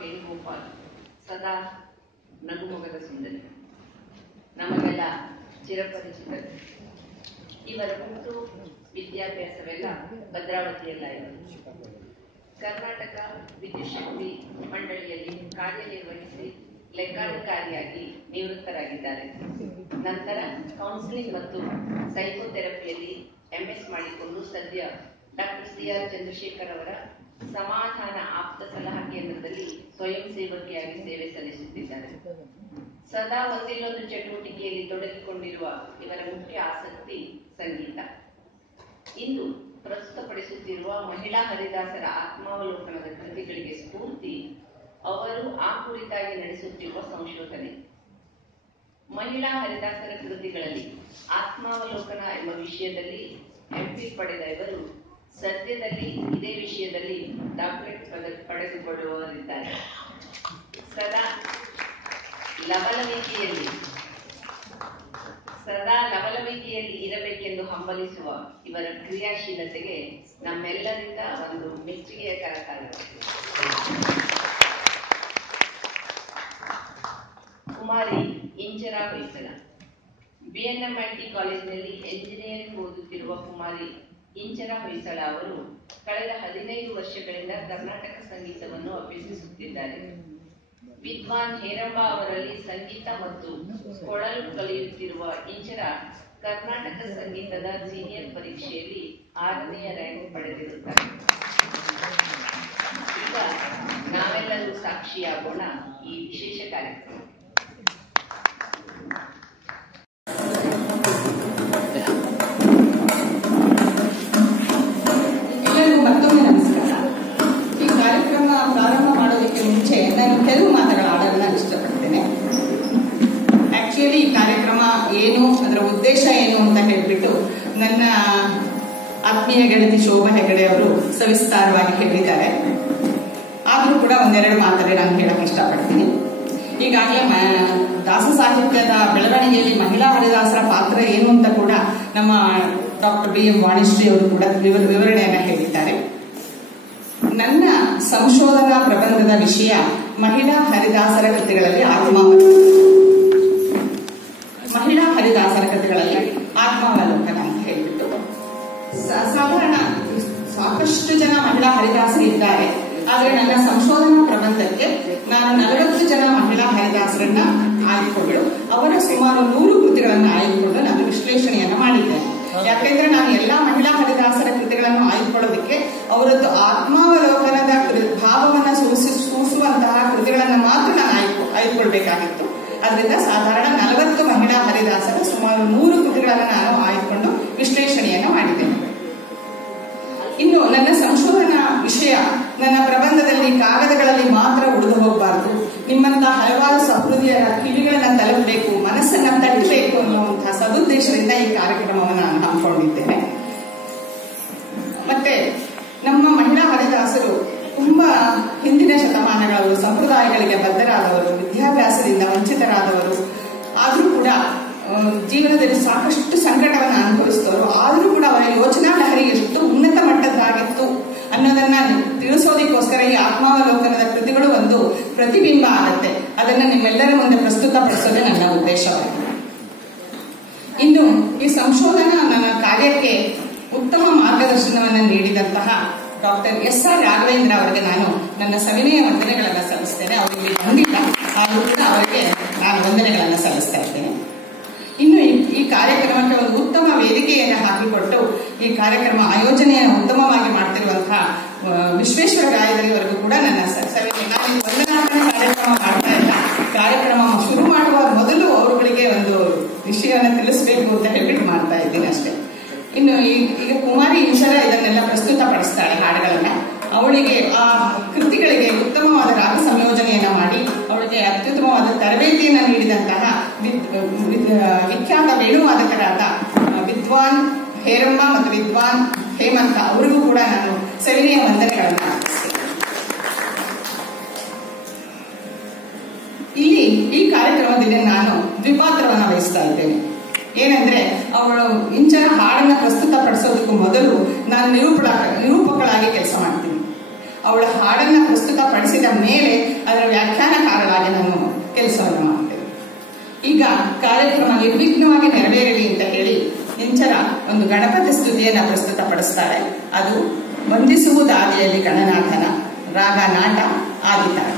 ವೇಣುಗೋಪಾಲ್ ಸದಾ ನಗುಮೊಗದ ಸುಂದರಿ ನಮಗೆಲ್ಲ ಚಿರಪರಿಚಿತರು. ಇವರ ಹುಟ್ಟು ವಿದ್ಯಾಭ್ಯಾಸವೆಲ್ಲ ಭದ್ರಾವತಿಯಲ್ಲಾಯಿತು. ಕರ್ನಾಟಕ ವಿದ್ಯುತ್ ಶಕ್ತಿ ಮಂಡಳಿಯಲ್ಲಿ ಕಾರ್ಯನಿರ್ವಹಿಸಿ ಲೆಕ್ಕಾಧಿಕಾರಿಯಾಗಿ ನಿವೃತ್ತರಾಗಿದ್ದಾರೆ. ನಂತರ ಕೌನ್ಸಿಲಿಂಗ್ ಮತ್ತು ಸೈಕೋಥೆರಪಿಯಲ್ಲಿ ಎಂಎಸ್ ಮಾಡಿಕೊಂಡು ಸದ್ಯ ಡಾಕ್ಟರ್ ಸಿಆರ್ ಚಂದ್ರಶೇಖರ್ ಅವರ ಸಮಾಧಾನ ಆಪ್ತ ಸಲಹಾ ಕೇಂದ್ರದಲ್ಲಿ ಸ್ವಯಂ ಸೇವಕಿಯಾಗಿ ಸೇವೆ ಸಲ್ಲಿಸುತ್ತಿದ್ದಾರೆ. ಸದಾ ಒಂದಿಲ್ಲೊಂದು ಚಟುವಟಿಕೆಯಲ್ಲಿ ತೊಡಗಿಕೊಂಡಿರುವ ಇವರ ಮುಖ್ಯ ಆಸಕ್ತಿ ಸಂಗೀತ. ಇಂದು ಪ್ರಸ್ತುತಪಡಿಸುತ್ತಿರುವ ಮಹಿಳಾ ಹರಿದಾಸರ ಆತ್ಮಾವಲೋಕನದ ಕೃತಿಗಳಿಗೆ ಸ್ಫೂರ್ತಿ ಅವರು ಆ ಕುರಿತಾಗಿ ನಡೆಸುತ್ತಿರುವ ಸಂಶೋಧನೆ. ಮಹಿಳಾ ಹರಿದಾಸರ ಕೃತಿಗಳಲ್ಲಿ ಆತ್ಮಾವಲೋಕನ ಎಂಬ ವಿಷಯದಲ್ಲಿ ಎಂಫಿಲ್ ಪಡೆದ ಇವರು ಸದ್ಯದಲ್ಲಿ ಇದೇ ವಿಷಯದಲ್ಲಿ ಡಾಕ್ಟರೇಟ್ ಪಡೆದುಕೊಳ್ಳುವವರಿದ್ದಾರೆ. ಸದಾ ಲವಲವಿಕೆಯಲ್ಲಿ ಇರಬೇಕೆಂದು ಹಂಬಲಿಸುವ ಇವರ ಕ್ರಿಯಾಶೀಲತೆಗೆ ನಮ್ಮೆಲ್ಲರಿಂದ ಒಂದು ಮೆಚ್ಚುಗೆಯ ಕರತಾಗಿರುತ್ತದೆ. ಕುಮಾರಿ ಇಂಚರ ಹೊಯ್ಸಳ. ಬಿಎನ್ಎಂಐಟಿ ಕಾಲೇಜಿನಲ್ಲಿ ಎಂಜಿನಿಯರಿಂಗ್ ಓದುತ್ತಿರುವ ಕುಮಾರಿ ಇಂಚರ ಹೊಯ್ಸಳ ಅವರು ಕಳೆದ 15 ವರ್ಷಗಳಿಂದ ಕರ್ನಾಟಕ ಸಂಗೀತವನ್ನು ಅಭ್ಯಸಿಸುತ್ತಿದ್ದಾರೆ. ವಿದ್ವಾನ್ ಹೇರಂಬ ಅವರಲ್ಲಿ ಸಂಗೀತ ಮತ್ತು ಕೊಳಲು ಕಲಿಯುತ್ತಿರುವ ಇಂಚರ ಕರ್ನಾಟಕ ಸಂಗೀತದ ಸೀನಿಯರ್ ಪರೀಕ್ಷೆಯಲ್ಲಿ 6ನೇ ರ್ಯಾಂಕ್ ಪಡೆದಿರುತ್ತಾರೆ. ಈಗ ನಾವೆಲ್ಲರೂ ಸಾಕ್ಷಿಯಾಗೋಣ ಈ ವಿಶೇಷ ಕಾರ್ಯಕ್ರಮ. ಮತ್ತೊಮ್ಮೆ ನಮಸ್ಕಾರ. ಈ ಕಾರ್ಯಕ್ರಮ ಪ್ರಾರಂಭ ಮಾಡೋದಕ್ಕೆ ಮುಂಚೆ ನಾನು ಕೆಲವು ಮಾತುಗಳ ಆಡೋದನ್ನ ಇಷ್ಟಪಡ್ತೇನೆ. ಆಕ್ಚುಲಿ ಈ ಕಾರ್ಯಕ್ರಮ ಏನು, ಅದರ ಉದ್ದೇಶ ಏನು ಅಂತ ಹೇಳ್ಬಿಟ್ಟು ನನ್ನ ಆತ್ಮೀಯ ಗೆಳತಿ ಶೋಭಾ ಹೆಗಡೆ ಅವರು ಸವಿಸ್ತಾರವಾಗಿ ಹೇಳಿದ್ದಾರೆ. ಆದರೂ ಕೂಡ ಒಂದೆರಡು ಮಾತಲ್ಲಿ ನಾನು ಹೇಳಕ್ಕೆ ಇಷ್ಟಪಡ್ತೀನಿ. ಈಗಾಗಲೇ ದಾಸ ಸಾಹಿತ್ಯದ ಬೆಳವಣಿಗೆಯಲ್ಲಿ ಮಹಿಳಾ ಹರಿದಾಸರ ಪಾತ್ರ ಏನು ಅಂತ ಕೂಡ ನಮ್ಮ ಡಾಕ್ಟರ್ BM ವಾಣಿಶ್ರೀ ಅವರು ಕೂಡ ವಿವರಣೆಯನ್ನ ಹೇಳಿದ್ದಾರೆ. ನನ್ನ ಸಂಶೋಧನಾ ಪ್ರಬಂಧದ ವಿಷಯ ಮಹಿಳಾ ಹರಿದಾಸರ ಕೃತಿಗಳಲ್ಲಿ ಆತ್ಮಾವಲೋಕನ ಅಂತ ಹೇಳ್ಬಿಟ್ಟು. ಸಾಧಾರಣ ಸಾಕಷ್ಟು ಜನ ಮಹಿಳಾ ಹರಿದಾಸರು ಇದ್ದಾರೆ. ಆದ್ರೆ ನನ್ನ ಸಂಶೋಧನಾ ಪ್ರಬಂಧಕ್ಕೆ ನಾನು 40 ಜನ ಮಹಿಳಾ ಹರಿದಾಸರನ್ನ ಆಯ್ದುಕೊಂಡು ಅವರ ಸುಮಾರು 100 ಕೃತಿಗಳನ್ನು ಆಯ್ದುಕೊಂಡು ನಾನು ವಿಶ್ಲೇಷಣೆಯನ್ನ ಮಾಡಿದ್ದೇನೆ. ಯಾಕೆಂದ್ರೆ ನಾನು ಎಲ್ಲಾ ಮಹಿಳಾ ಹರಿದಾಸರ ಕೃತಿಗಳನ್ನು ಆಯ್ದುಕೊಳ್ಳೋದಕ್ಕೆ ಅವರದ್ದು ಆತ್ಮಾವಲೋಕನದ ಭಾವವನ್ನ ಸೂಸುವಂತಹ ಕೃತಿಗಳನ್ನು ಮಾತ್ರ ನಾನು ಆಯ್ದುಕೊಳ್ಬೇಕಾಗಿತ್ತು. ಅದರಿಂದ ಸಾಧಾರಣ 40 ಮಹಿಳಾ ಹರಿದಾಸರ ಸುಮಾರು 100 ಕೃತಿಗಳನ್ನು ನಾನು ಆಯ್ದುಕೊಂಡು ವಿಶ್ಲೇಷಣೆಯನ್ನ ಮಾಡಿದ್ದೇನೆ. ಇನ್ನು ನನ್ನ ಸಂಶೋಧನಾ ವಿಷಯ ನನ್ನ ಪ್ರಬಂಧದಲ್ಲಿ ಕಾಗದಗಳಲ್ಲಿ ಮಾತ್ರ ಉಳಿದು ಹೋಗಬಾರದು, ನಿಮ್ಮಂತಹ ಹಲವಾರು ಸಹೃದಯರ ಕಿವಿಗಳನ್ನ ತಲುಪಬೇಕು, ಮನಸ್ಸನ್ನ ತಟ್ಟಬೇಕು ಅನ್ನುವಂತಹ ಸದುದ್ದೇಶದಿಂದ ಈ ಕಾರ್ಯಕ್ರಮವನ್ನು ನಾನು ಹಮ್ಮಿಕೊಂಡಿದ್ದೇನೆ. ಮತ್ತೆ ನಮ್ಮ ಮಹಿಳಾ ಹರಿದಾಸರು ತುಂಬಾ ಹಿಂದಿನ ಶತಮಾನಗಳವರು ಸಂಪ್ರದಾಯಗಳಿಗೆ ಬದ್ಧರಾದವರು, ವಿದ್ಯಾಭ್ಯಾಸದಿಂದ ವಂಚಿತರಾದವರು, ಆದರೂ ಕೂಡ ಜೀವನದಲ್ಲಿ ಸಾಕಷ್ಟು ಸಂಕಟವನ್ನು ಅನುಭವಿಸಿದವರು. ಆದರೂ ಕೂಡ ಅವರ ಯೋಚನಾ ಲಹರಿ ಎಷ್ಟು ಉನ್ನತ ಮಟ್ಟದ್ದಾಗಿತ್ತು ಅನ್ನೋದನ್ನ ತಿಳಿಸೋದಕ್ಕೋಸ್ಕರ ಈ ಆತ್ಮಾವಲೋಕನದ ಕೃತಿಗಳು ಒಂದು ಪ್ರತಿಬಿಂಬ ಆಗುತ್ತೆ. ಅದನ್ನ ನಿಮ್ಮೆಲ್ಲರ ಮುಂದೆ ಪ್ರಸ್ತುತಪಡಿಸೋದೇ ನನ್ನ ಉದ್ದೇಶವಾಗಿದೆ. ಇನ್ನು ಈ ಸಂಶೋಧನಾ ನನ್ನ ಕಾರ್ಯಕ್ಕೆ ಉತ್ತಮ ಮಾರ್ಗದರ್ಶನವನ್ನು ನೀಡಿದಂತಹ ಡಾಕ್ಟರ್ SR ರಾಘವೇಂದ್ರ ಅವರಿಗೆ ನಾನು ನನ್ನ ಸವಿನಯ ವಂದನೆಗಳನ್ನು ಸಲ್ಲಿಸ್ತೇನೆ. ಅವರಿಗೆ ಬಂದಿಲ್ಲ, ಆದರೂ ಕೂಡ ಅವರಿಗೆ ನಾನು ವಂದನೆಗಳನ್ನು ಸಲ್ಲಿಸ್ತಾ ಇದ್ದೇನೆ. ಇನ್ನು ಈ ಕಾರ್ಯಕ್ರಮಕ್ಕೆ ಒಂದು ಉತ್ತಮ ವೇದಿಕೆಯನ್ನು ಹಾಕಿಕೊಟ್ಟು ಈ ಕಾರ್ಯಕ್ರಮ ಆಯೋಜನೆಯನ್ನು ಉತ್ತಮವಾಗಿ ಮಾಡ್ತಿರುವಂತಹ ವಿಶ್ವೇಶ್ವರ ರಾಯದವರಿಗೂ ಕೂಡ ನನ್ನ ನಾನು ವಂದನಾರ್ಪಣೆ ಕಾರ್ಯಕ್ರಮ ಮಾಡ್ತಾ ಇಲ್ಲ. ಕಾರ್ಯಕ್ರಮ ಶುರು ಮಾಡುವ ಮೊದಲು ಅವರುಗಳಿಗೆ ಒಂದು ವಿಷಯವನ್ನು ತಿಳಿಸಬೇಕು ಅಂತ ಹೇಳ್ಬಿಟ್ಟು ಮಾಡ್ತಾ ಇದ್ದೀನಿ ಅಷ್ಟೇ. ಇನ್ನು ಈಗ ಕುಮಾರಿ ಇಂಚರ ಇದನ್ನೆಲ್ಲ ಪ್ರಸ್ತುತಪಡಿಸ್ತಾಳೆ ಹಾಡುಗಳನ್ನ. ಅವಳಿಗೆ ಆ ಕೃತಿಗಳಿಗೆ ಉತ್ತಮವಾದ ರಾಗ ಸಂಯೋಜನೆಯನ್ನ ಮಾಡಿ ಅವಳಿಗೆ ಅತ್ಯುತ್ತಮವಾದ ತರಬೇತಿಯನ್ನು ನೀಡಿದಂತಹ ವಿಖ್ಯಾತ ವೇಣುವಾದಕರಾದ ವಿದ್ವಾನ್ ಹೇರಂಬ ಮತ್ತು ವಿದ್ವಾನ್ ಹೇಮಂತ ಅವರಿಗೂ ಕೂಡ ನಾನು ಸವಿನಯ ವಂದನೆಗಳನ್ನು ಅರ್ಪಿಸ್ತೇನೆ. ಇಲ್ಲಿ ಈ ಕಾರ್ಯಕ್ರಮದಲ್ಲಿ ನಾನು ದ್ವಿಪಾತ್ರವನ್ನು ವಹಿಸ್ತಾ ಇದ್ದೇನೆ. ಏನಂದ್ರೆ ಅವಳು ಇಂಚರ ಹಾಡನ್ನ ಪ್ರಸ್ತುತಪಡಿಸೋದಕ್ಕೂ ಮೊದಲು ನಾನು ನಿರೂಪಕಳಾಗಿ ಕೆಲಸ ಮಾಡ್ತೀನಿ. ಅವಳ ಹಾಡನ್ನ ಪ್ರಸ್ತುತಪಡಿಸಿದ ಮೇಲೆ ಅದರ ವ್ಯಾಖ್ಯಾನಕಾರರಾಗಿ ನಾನು ಕೆಲಸವನ್ನು ಮಾಡ್ತೇನೆ. ಈಗ ಕಾರ್ಯಕ್ರಮ ನಿರ್ವಿಘ್ನವಾಗಿ ನೆರವೇರಲಿ ಅಂತ ಹೇಳಿ ಇಂಚರ ಒಂದು ಗಣಪತಿ ಸ್ತುತಿಯನ್ನ ಪ್ರಸ್ತುತಪಡಿಸ್ತಾರೆ. ಅದು ವಂದಿಸುವುದಾದಿಯಲ್ಲಿ ಗಣನಾಥನ, ರಾಗ ನಾಟ ಆದಿತಾಳ.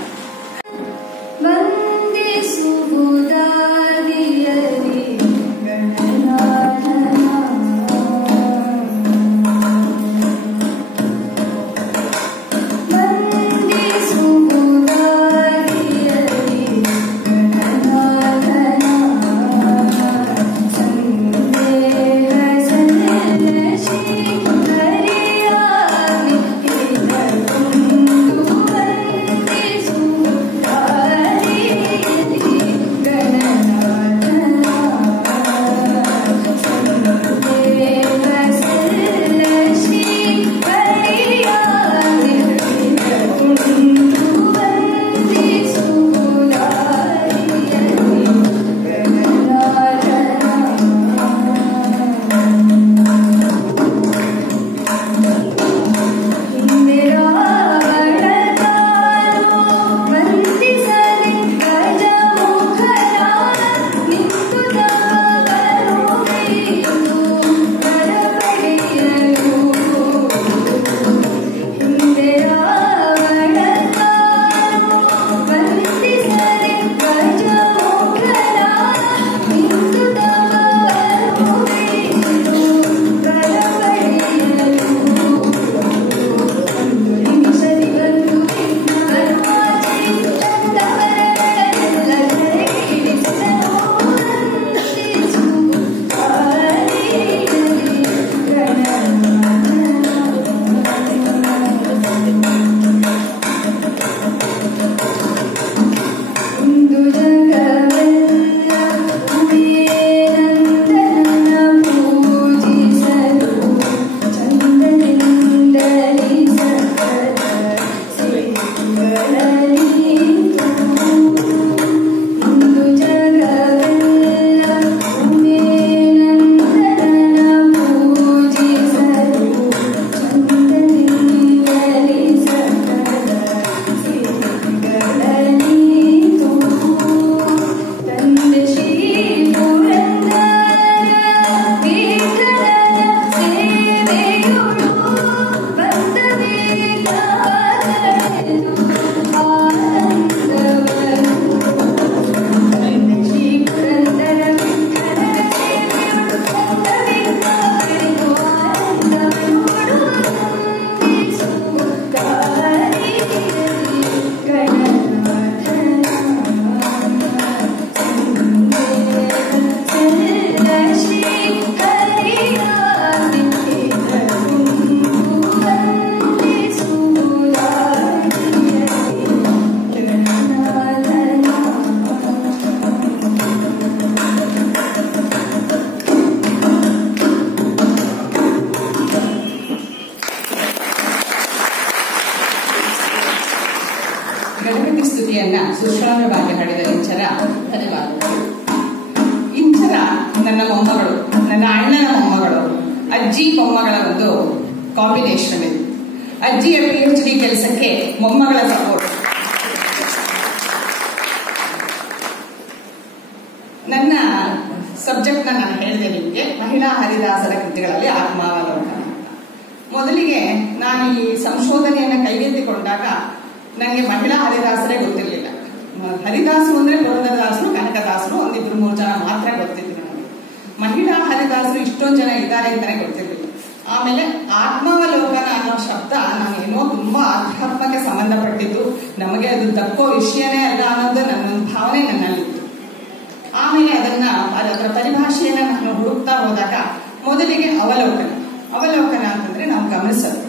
ಗಣಪತಿ ಸ್ತುತಿಯನ್ನ ಸುಶ್ರಾವ್ಯವಾಗಿ ಹಾಡಿದ ಇಂಚರ ಧನ್ಯವಾದಗಳು. ಇಂಚರ ನನ್ನ ಮೊಮ್ಮಗಳು, ನನ್ನ ಅಣ್ಣನ ಮೊಮ್ಮಗಳು, ಅಜ್ಜಿ ಮೊಮ್ಮಗಳ ಒಂದು ಕಾಂಬಿನೇಷನ್ ಇದೆ. ಅಜ್ಜಿಯ PhD ಕೆಲಸಕ್ಕೆ ಮೊಮ್ಮಗಳ ಸಪೋರ್ಟ್. ನನ್ನ ಸಬ್ಜೆಕ್ಟ್ ನಾನು ಹೇಳಿದೆ ನಿಮಗೆ, ಮಹಿಳಾ ಹರಿದಾಸರ ಕೃತಿಗಳಲ್ಲಿ ಆತ್ಮಾವಲೋಕನ. ಮೊದಲಿಗೆ ನಾನು ಈ ಸಂಶೋಧನೆಯನ್ನು ಕೈಗೆತ್ತಿಕೊಂಡಾಗ ನನಗೆ ಮಹಿಳಾ ಹರಿದಾಸರೇ ಗೊತ್ತಿರಲಿಲ್ಲ. ಹರಿದಾಸರು ಅಂದ್ರೆ ಪುರಂದರದಾಸರು, ಕನಕದಾಸರು, ಒಂದಿಬ್ರು ಮೂರು ಜನ ಮಾತ್ರ ಗೊತ್ತಿದ್ರು ನನಗೆ. ಮಹಿಳಾ ಹರಿದಾಸರು ಇಷ್ಟೊಂದು ಜನ ಇದ್ದಾರೆ ಅಂತಾನೆ ಗೊತ್ತಿರಲಿಲ್ಲ. ಆಮೇಲೆ ಆತ್ಮಾವಲೋಕನ ಅನ್ನೋ ಶಬ್ದ ನಾನೇನೋ ತುಂಬಾ ಆಧ್ಯಾತ್ಮಕ್ಕೆ ಸಂಬಂಧಪಟ್ಟಿದ್ದು, ನಮಗೆ ಅದು ದಕ್ಕೋ ವಿಷಯನೇ ಅಲ್ಲ ಅನ್ನೋದು ನನ್ನ ಭಾವನೆ ನನ್ನಲ್ಲಿತ್ತು. ಆಮೇಲೆ ಅದರ ಪರಿಭಾಷೆಯನ್ನ ನಾನು ಹುಡುಕ್ತಾ ಹೋದಾಗ ಮೊದಲಿಗೆ ಅವಲೋಕನ ಅಂತಂದ್ರೆ ನಾವು ಗಮನಿಸೋದು.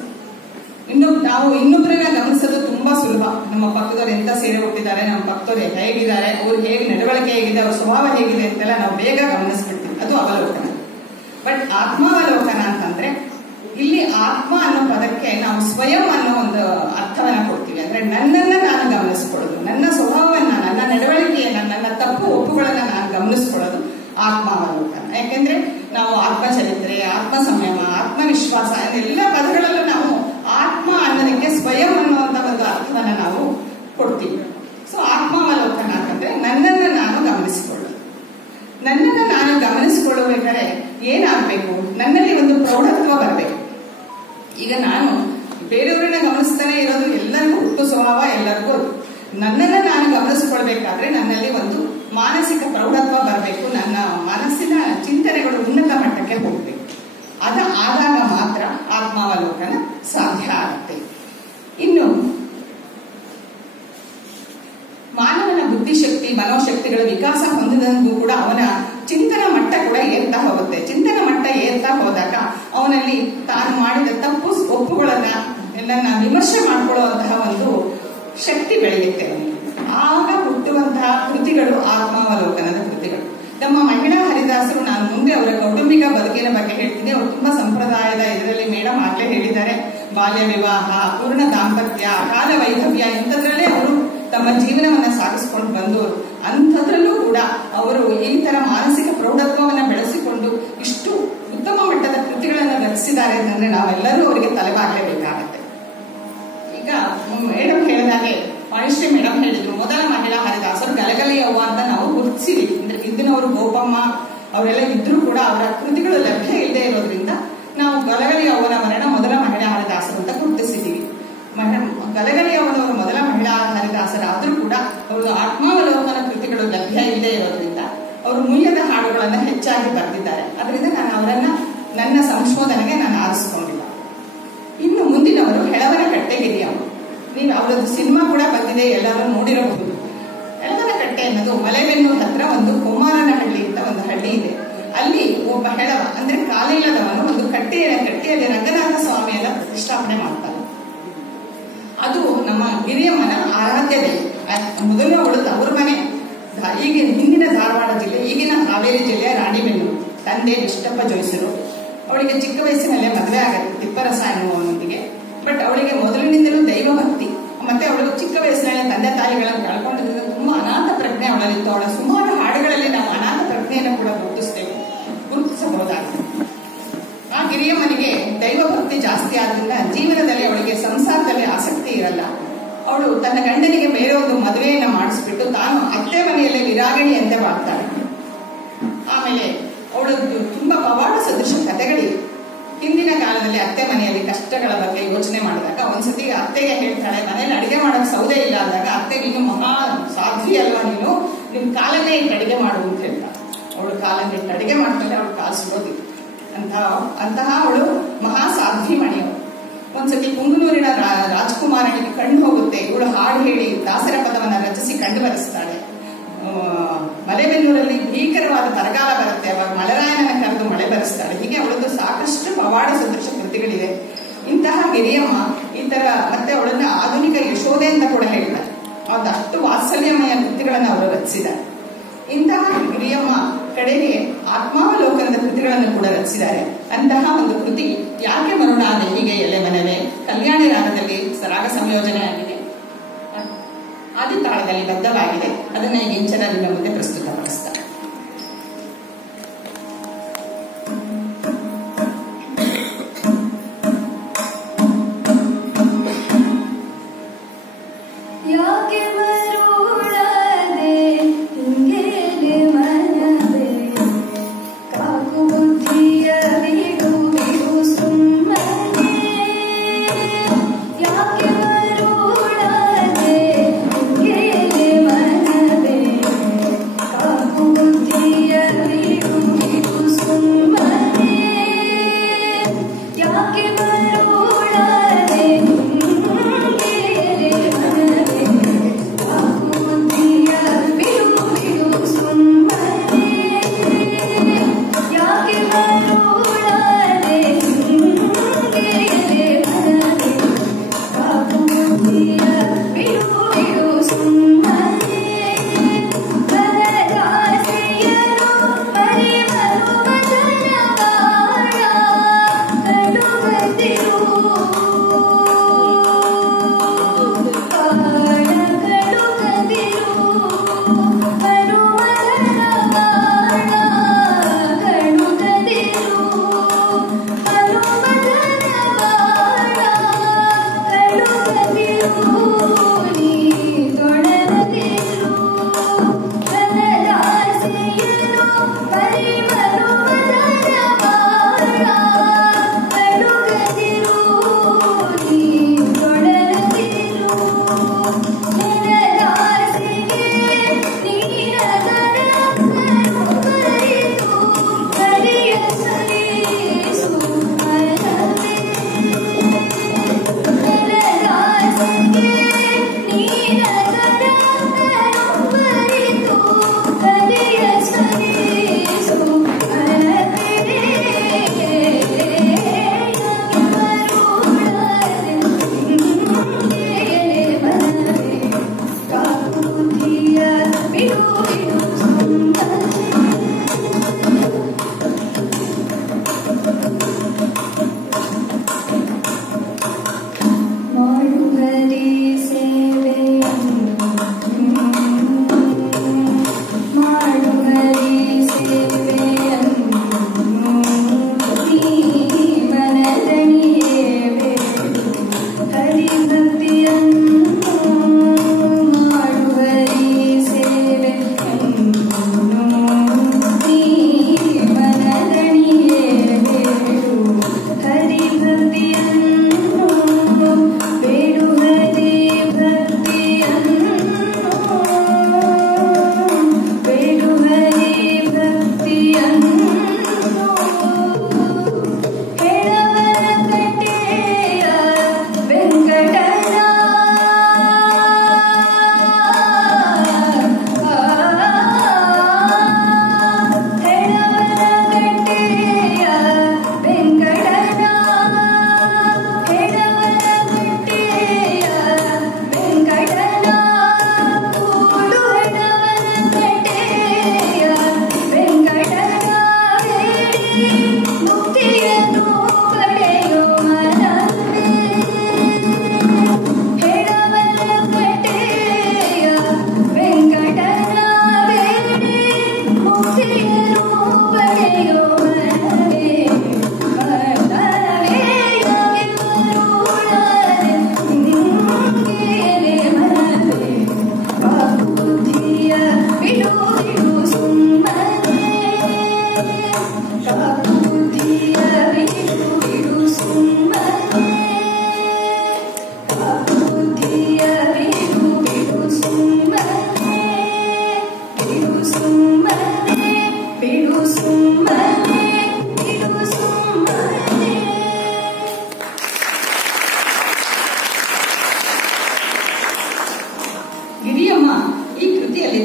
ನಾವು ಇನ್ನೊಬ್ಬರನ್ನ ಗಮನಿಸೋದು ತುಂಬಾ ಸುಲಭ. ನಮ್ಮ ಪಕ್ಕದವ್ರು ಎಂತ ಸೇರೆ ಹುಟ್ಟಿದ್ದಾರೆ, ನಮ್ಮ ಪಕ್ಕದವ್ರು ಹೇಗಿದ್ದಾರೆ, ಅವ್ರು ಹೇಗೆ ನಡವಳಿಕೆ ಹೇಗಿದೆ, ಅವ್ರ ಸ್ವಭಾವ ಹೇಗಿದೆ ಅಂತೆಲ್ಲ ನಾವು ಬೇಗ ಗಮನಿಸ್ಬಿಡ್ತೀವಿ. ಅದು ಅವಲೋಕನ. ಬಟ್ ಆತ್ಮಾವಲೋಕನ ಅಂತಂದ್ರೆ ಇಲ್ಲಿ ಆತ್ಮ ಅನ್ನೋ ಪದಕ್ಕೆ ನಾವು ಸ್ವಯಂ ಅನ್ನೋ ಒಂದು ಅರ್ಥವನ್ನ ಕೊಡ್ತೀವಿ. ಅಂದ್ರೆ ನನ್ನನ್ನ ನಾನು ಗಮನಿಸ್ಕೊಳ್ಳೋದು, ನನ್ನ ಸ್ವಭಾವವನ್ನ, ನನ್ನ ನಡವಳಿಕೆಯನ್ನ, ನನ್ನ ತಪ್ಪು ಒಪ್ಪುಗಳನ್ನ ನಾನು ಗಮನಿಸ್ಕೊಳ್ಳೋದು ಆತ್ಮಾವಲೋಕನ. ಯಾಕೆಂದ್ರೆ ನಾವು ಆತ್ಮಚರಿತ್ರೆ, ಆತ್ಮ ಸಂಯಮ, ಆತ್ಮವಿಶ್ವಾಸ ಎಲ್ಲ ಪದಗಳಲ್ಲೂ ನಾವು ಆತ್ಮ ಅನ್ನೋದಕ್ಕೆ ಸ್ವಯಂ ಅನ್ನುವಂತ ಪ್ರೌಢತ್ವ ಬರಬೇಕು. ಈಗ ನಾನು ಬೇರೆಯವ್ರನ್ನ ಗಮನಿಸ್ತಾನೆ ಇರೋದು ಎಲ್ಲರಿಗೂ ಹುಟ್ಟು ಸ್ವಭಾವ, ಎಲ್ಲರಿಗೂ ನನ್ನನ್ನ ನಾನು ಗಮನಿಸಿಕೊಳ್ಬೇಕಾದ್ರೆ ನನ್ನಲ್ಲಿ ಒಂದು ಮಾನಸಿಕ ಪ್ರೌಢತ್ವ ಬರಬೇಕು, ನನ್ನ ಮನಸ್ಸಿನ ಚಿಂತನೆಗಳು ಉನ್ನತ ಮಟ್ಟಕ್ಕೆ ಹೋಗ್ಬೇಕು. ಆದಾಗ ಮಾತ್ರ ಆತ್ಮಾವಲೋಕನ ಸಾಧ್ಯ ಆಗುತ್ತೆ. ಇನ್ನು ಮಾನವನ ಬುದ್ಧಿಶಕ್ತಿ ಮನೋಶಕ್ತಿಗಳ ವಿಕಾಸ ಹೊಂದಿದಂಗೂ ಕೂಡ ಅವನ ಚಿಂತನ ಮಟ್ಟ ಕೂಡ ಏರ್ತಾ ಹೋಗುತ್ತೆ. ಚಿಂತನ ಮಟ್ಟ ಏರ್ತಾ ಹೋದಾಗ ಅವನಲ್ಲಿ ತಾನು ಮಾಡಿದ ತಪ್ಪು ಒಪ್ಪುಗಳನ್ನ ಎಲ್ಲನ್ನ ವಿಮರ್ಶೆ ಮಾಡಿಕೊಳ್ಳುವಂತಹ ಒಂದು ಶಕ್ತಿ ಬೆಳೆಯುತ್ತೆ. ಆಗ ಹುಟ್ಟುವಂತಹ ಕೃತಿಗಳು ಆತ್ಮಾವಲೋಕನದ ಕೃತಿಗಳು. ನಮ್ಮ ಮಹಿಳಾ ಹರಿದಾಸರು, ನಾನು ಮುಂದೆ ಅವರ ಕೌಟುಂಬಿಕ ಬದುಕಿನ ಬಗ್ಗೆ ಹೇಳ್ತೀನಿ. ಅವರು ತುಂಬಾ ಸಂಪ್ರದಾಯದ ಇದರಲ್ಲಿ ಮೇಡಮ್ ಆಗ್ಲೇ ಹೇಳಿದ್ದಾರೆ, ಬಾಲ್ಯ ವಿವಾಹ, ಪೂರ್ಣ ದಾಂಪತ್ಯ, ಅಕಾಲ ವೈಧವ್ಯ ಇಂಥದ್ರಲ್ಲೇ ಅವರು ತಮ್ಮ ಜೀವನವನ್ನ ಸಾಗಿಸಿಕೊಂಡು ಬಂದವರು. ಅಂಥದ್ರಲ್ಲೂ ಕೂಡ ಅವರು ಈ ತರ ಮಾನಸಿಕ ಪ್ರೌಢತ್ವವನ್ನ ಬೆಳೆಸಿಕೊಂಡು ಇಷ್ಟು ಉತ್ತಮ ಮಟ್ಟದ ಕೃತಿಗಳನ್ನ ರಚಿಸಿದ್ದಾರೆ ಅಂತಂದ್ರೆ ನಾವೆಲ್ಲರೂ ಅವರಿಗೆ ತಲೆಬಾಗಲೇಬೇಕಾಗತ್ತೆ. ಈಗ ಮೇಡಮ್ ಹೇಳಿದಾಗೆ ವಾಣಿಶ್ರೀ ಮೇಡಮ್ ಹೇಳಿದ್ರು, ಮೊದಲ ಮಹಿಳಾ ಹರಿದಾಸರು ಗಲಗಲಿ ಅವ್ವ ಅಂತ ನಾವು ಗುರುತಿಸಿದೀವಿ. ಅಂದ್ರೆ ಹಿಂದಿನವರು ಗೋಪಮ್ಮ ಅವರೆಲ್ಲ ಇದ್ರೂ ಕೂಡ ಅವರ ಕೃತಿಗಳು ಲಭ್ಯ ಇಲ್ಲದೆ ಇರೋದ್ರಿಂದ ನಾವು ಗಲಗಲಿ ಅವ್ವನವರನ್ನ ಮೊದಲ ಮಹಿಳಾ ಹರಿದಾಸರು ಅಂತ ಗುರುತಿಸಿದೀವಿ. ಗಲಗಲಿ ಅವನವರು ಮೊದಲ ಮಹಿಳಾ ಹರಿದಾಸರಾದ್ರೂ ಕೂಡ ಅವರು ಆತ್ಮಾವಲೋಕನ ಕೃತಿಗಳು ಲಭ್ಯ ಇಲ್ಲದೆ ಇರೋದ್ರಿಂದ ಅವರು ಮೂಲ್ಯದ ಹಾಡುಗಳನ್ನ ಹೆಚ್ಚಾಗಿ ಬರೆದಿದ್ದಾರೆ. ಅದರಿಂದ ನಾನು ಅವರನ್ನ ನನ್ನ ಸಂಶೋಧನೆಗೆ ನಾನು ಆರಿಸಿಕೊಂಡಿಲ್ಲ. ಇನ್ನು ಮುಂದಿನವರು ಹೆಳವನ ಕಟ್ಟೆಗಿರಿ ಅವರು. ನೀವು ಅವರದ್ದು ಸಿನಿಮಾ ಕೂಡ ಬಂದಿದೆ, ಎಲ್ಲರೂ ನೋಡಿರಬಹುದು. ಹೆಳವನ ಕಟ್ಟೆ ಅನ್ನೋದು ಮಲೆಬೆನ್ನೂರು ಹತ್ರ ಒಂದು ಕೊಮ್ಮಾರನಹಳ್ಳಿ ಅಂತ ಒಂದು ಹಳ್ಳಿ ಇದೆ. ಅಲ್ಲಿ ಒಬ್ಬ ಹೆಳವ ಅಂದ್ರೆ ಕಾಲಿಲ್ಲದವನು ಒಂದು ಕಟ್ಟೆಯಲ್ಲಿ ರಂಗನಾಥ ಸ್ವಾಮಿಯನ್ನ ಪ್ರತಿಷ್ಠಾಪನೆ ಮಾಡ್ತಾನೆ. ಅದು ನಮ್ಮ ಹಿರಿಯಮ್ಮನ ಆರಾಧ್ಯ ದೇವಿ. ಮೊದಲು ಅವಳು ಅವ್ರ ಮನೆ ಹಿಂದಿನ ಧಾರವಾಡ ಜಿಲ್ಲೆ, ಈಗಿನ ಹಾವೇರಿ ಜಿಲ್ಲೆಯ ರಾಣಿಬೆನ್ನೂರು. ತಂದೆ ವಿಷ್ಟಪ್ಪ ಜೋಯಿಸರು. ಅವಳಿಗೆ ಚಿಕ್ಕ ವಯಸ್ಸಿನಲ್ಲೇ ಮದುವೆ ಆಗುತ್ತೆ ತಿಪ್ಪರಸ ಎನ್ನುವನೊಂದಿಗೆ. ಬಟ್ ಅವಳಿಗೆ ಮೊದಲಿನಿಂದಲೂ ದೈವ ಭಕ್ತಿ, ಮತ್ತೆ ಅವಳು ಚಿಕ್ಕ ವಯಸ್ಸಿನಲ್ಲಿ ತಂದೆ ತಾಯಿಗಳನ್ನು ಕಳ್ಕೊಂಡಿದ್ದರಿಂದ ತುಂಬಾ ಅನಾಥ ಪ್ರಜ್ಞೆ ಅವಳಲ್ಲಿತ್ತು. ಅವಳ ಸುಮಾರು ಹಾಡುಗಳಲ್ಲಿ ನಾವು ಅನಾಥ ಪ್ರಜ್ಞೆಯನ್ನು ಕೂಡ ಗುರುತಿಸಬಹುದಾಗಿದೆ. ಆ ಗಿರಿಯಮ್ಮನಿಗೆ ದೈವ ಭಕ್ತಿ ಜಾಸ್ತಿ ಆದ್ರಿಂದ ಜೀವನದಲ್ಲಿ ಅವಳಿಗೆ ಸಂಸಾರದಲ್ಲಿ ಆಸಕ್ತಿ ಇರಲ್ಲ. ಅವಳು ತನ್ನ ಗಂಡನಿಗೆ ಬೇರೆ ಒಂದು ಮದುವೆಯನ್ನ ಮಾಡಿಸ್ಬಿಟ್ಟು ತಾನು ಅತ್ತೆ ಮನೆಯಲ್ಲೇ ವಿರಾಗಿಣಿಯಂತೆ ಬಾಳ್ತಾಳೆ. ಆಮೇಲೆ ಅವಳು ತುಂಬಾ ಪವಾಡ ಸದೃಶ ಕಥೆಗಳಿವೆ. ಹಿಂದಿನ ಕಾಲದಲ್ಲಿ ಅತ್ತೆ ಮನೆಯಲ್ಲಿ ಕಷ್ಟಗಳ ಬಗ್ಗೆ ಯೋಚನೆ ಮಾಡಿದಾಗ ಒಂದ್ಸತಿ ಅತ್ತೆಗೆ ಹೇಳ್ತಾಳೆ, ಮನೇಲಿ ಅಡಿಗೆ ಮಾಡಕ್ ಸೌದೆ ಇಲ್ಲ ಅಂದಾಗ ಅತ್ತೆಗೆ ಇನ್ನು ಮಹಾ ಸಾಧ್ವಿ ಅಲ್ವಾ ನೀನು, ನಿಮ್ ಕಾಲನ್ನೇ ಇಟ್ಟು ಅಡಿಗೆ ಮಾಡು ಅಂತ ಹೇಳ್ತಾಳೆ. ಅವಳು ಕಾಲನ್ನ ಇಟ್ಟು ಅಡಿಗೆ ಮಾಡ್ತಾಳೆ, ಅವಳು ಕಾಲು ಸಿಗೋದಿಲ್ಲ. ಅಂತಹ ಅವಳು ಮಹಾ ಸಾಧ್ವಿ ಮಣಿಯವಳು. ಒಂದ್ಸತಿ ಪುಂಗನೂರಿನ ರಾಜ್ಕುಮಾರನಿಗೆ ಕಣ್ಣು ಹೋಗುತ್ತೆ. ಇವಳು ಹಾಡು ಹೇಳಿ ದಾಸರ ಪದವನ್ನ ರಚಿಸಿ ಕಂಡು ಬರೆಸ್ತಾಳೆ. ಮಲೆಬೆನ್ನೂರಲ್ಲಿ ಭೀಕರವಾದ ಬರಗಾಲ ಬರುತ್ತೆ. ಅವಾಗ ಮಳೆರಾಯನನ್ನ ಕರೆದು ಮಳೆ ಬರೆಸ್ತಾಳೆ. ಹೀಗೆ ಅವಳದ್ದು ಸಾಕಷ್ಟು ಪವಾಡ ಸದೃಶ ಕೃತಿಗಳಿವೆ. ಇಂತಹ ಗಿರಿಯಮ್ಮ ಈ ತರ ಮತ್ತೆ ಅವಳನ್ನ ಆಧುನಿಕ ಯಶೋದೆ ಅಂತ ಕೂಡ ಹೇಳ್ತಾರೆ. ಅವ್ರದ್ದು ಅಷ್ಟು ವಾತ್ಸಲ್ಯಮಯ ಕೃತಿಗಳನ್ನು ಅವರು ರಚಿಸಿದ್ದಾರೆ. ಇಂತಹ ಗಿರಿಯಮ್ಮ ಕಡೆಗೆ ಆತ್ಮಾವಲೋಕನದ ಕೃತಿಗಳನ್ನು ಕೂಡ ರಚಿಸಿದ್ದಾರೆ. ಅಂತಹ ಒಂದು ಕೃತಿ ಯಾಕೆ ಮರುಳಾದೆ ಹೀಗೆ ಎಲೆ ಮನವೇ ಕಲ್ಯಾಣಿ ರಾಗದಲ್ಲಿ ರಾಗ ಸಂಯೋಜನೆ ಆಗಿದೆ, ಆದಿತಾಳದಲ್ಲಿ ಬದ್ಧವಾಗಿದೆ. ಅದನ್ನ ಈಗ ಇಂಚನ ನಿಮ್ಮ ಮುಂದೆ ಪ್ರಸ್ತುತಪಡಿಸ್ತಾರೆ.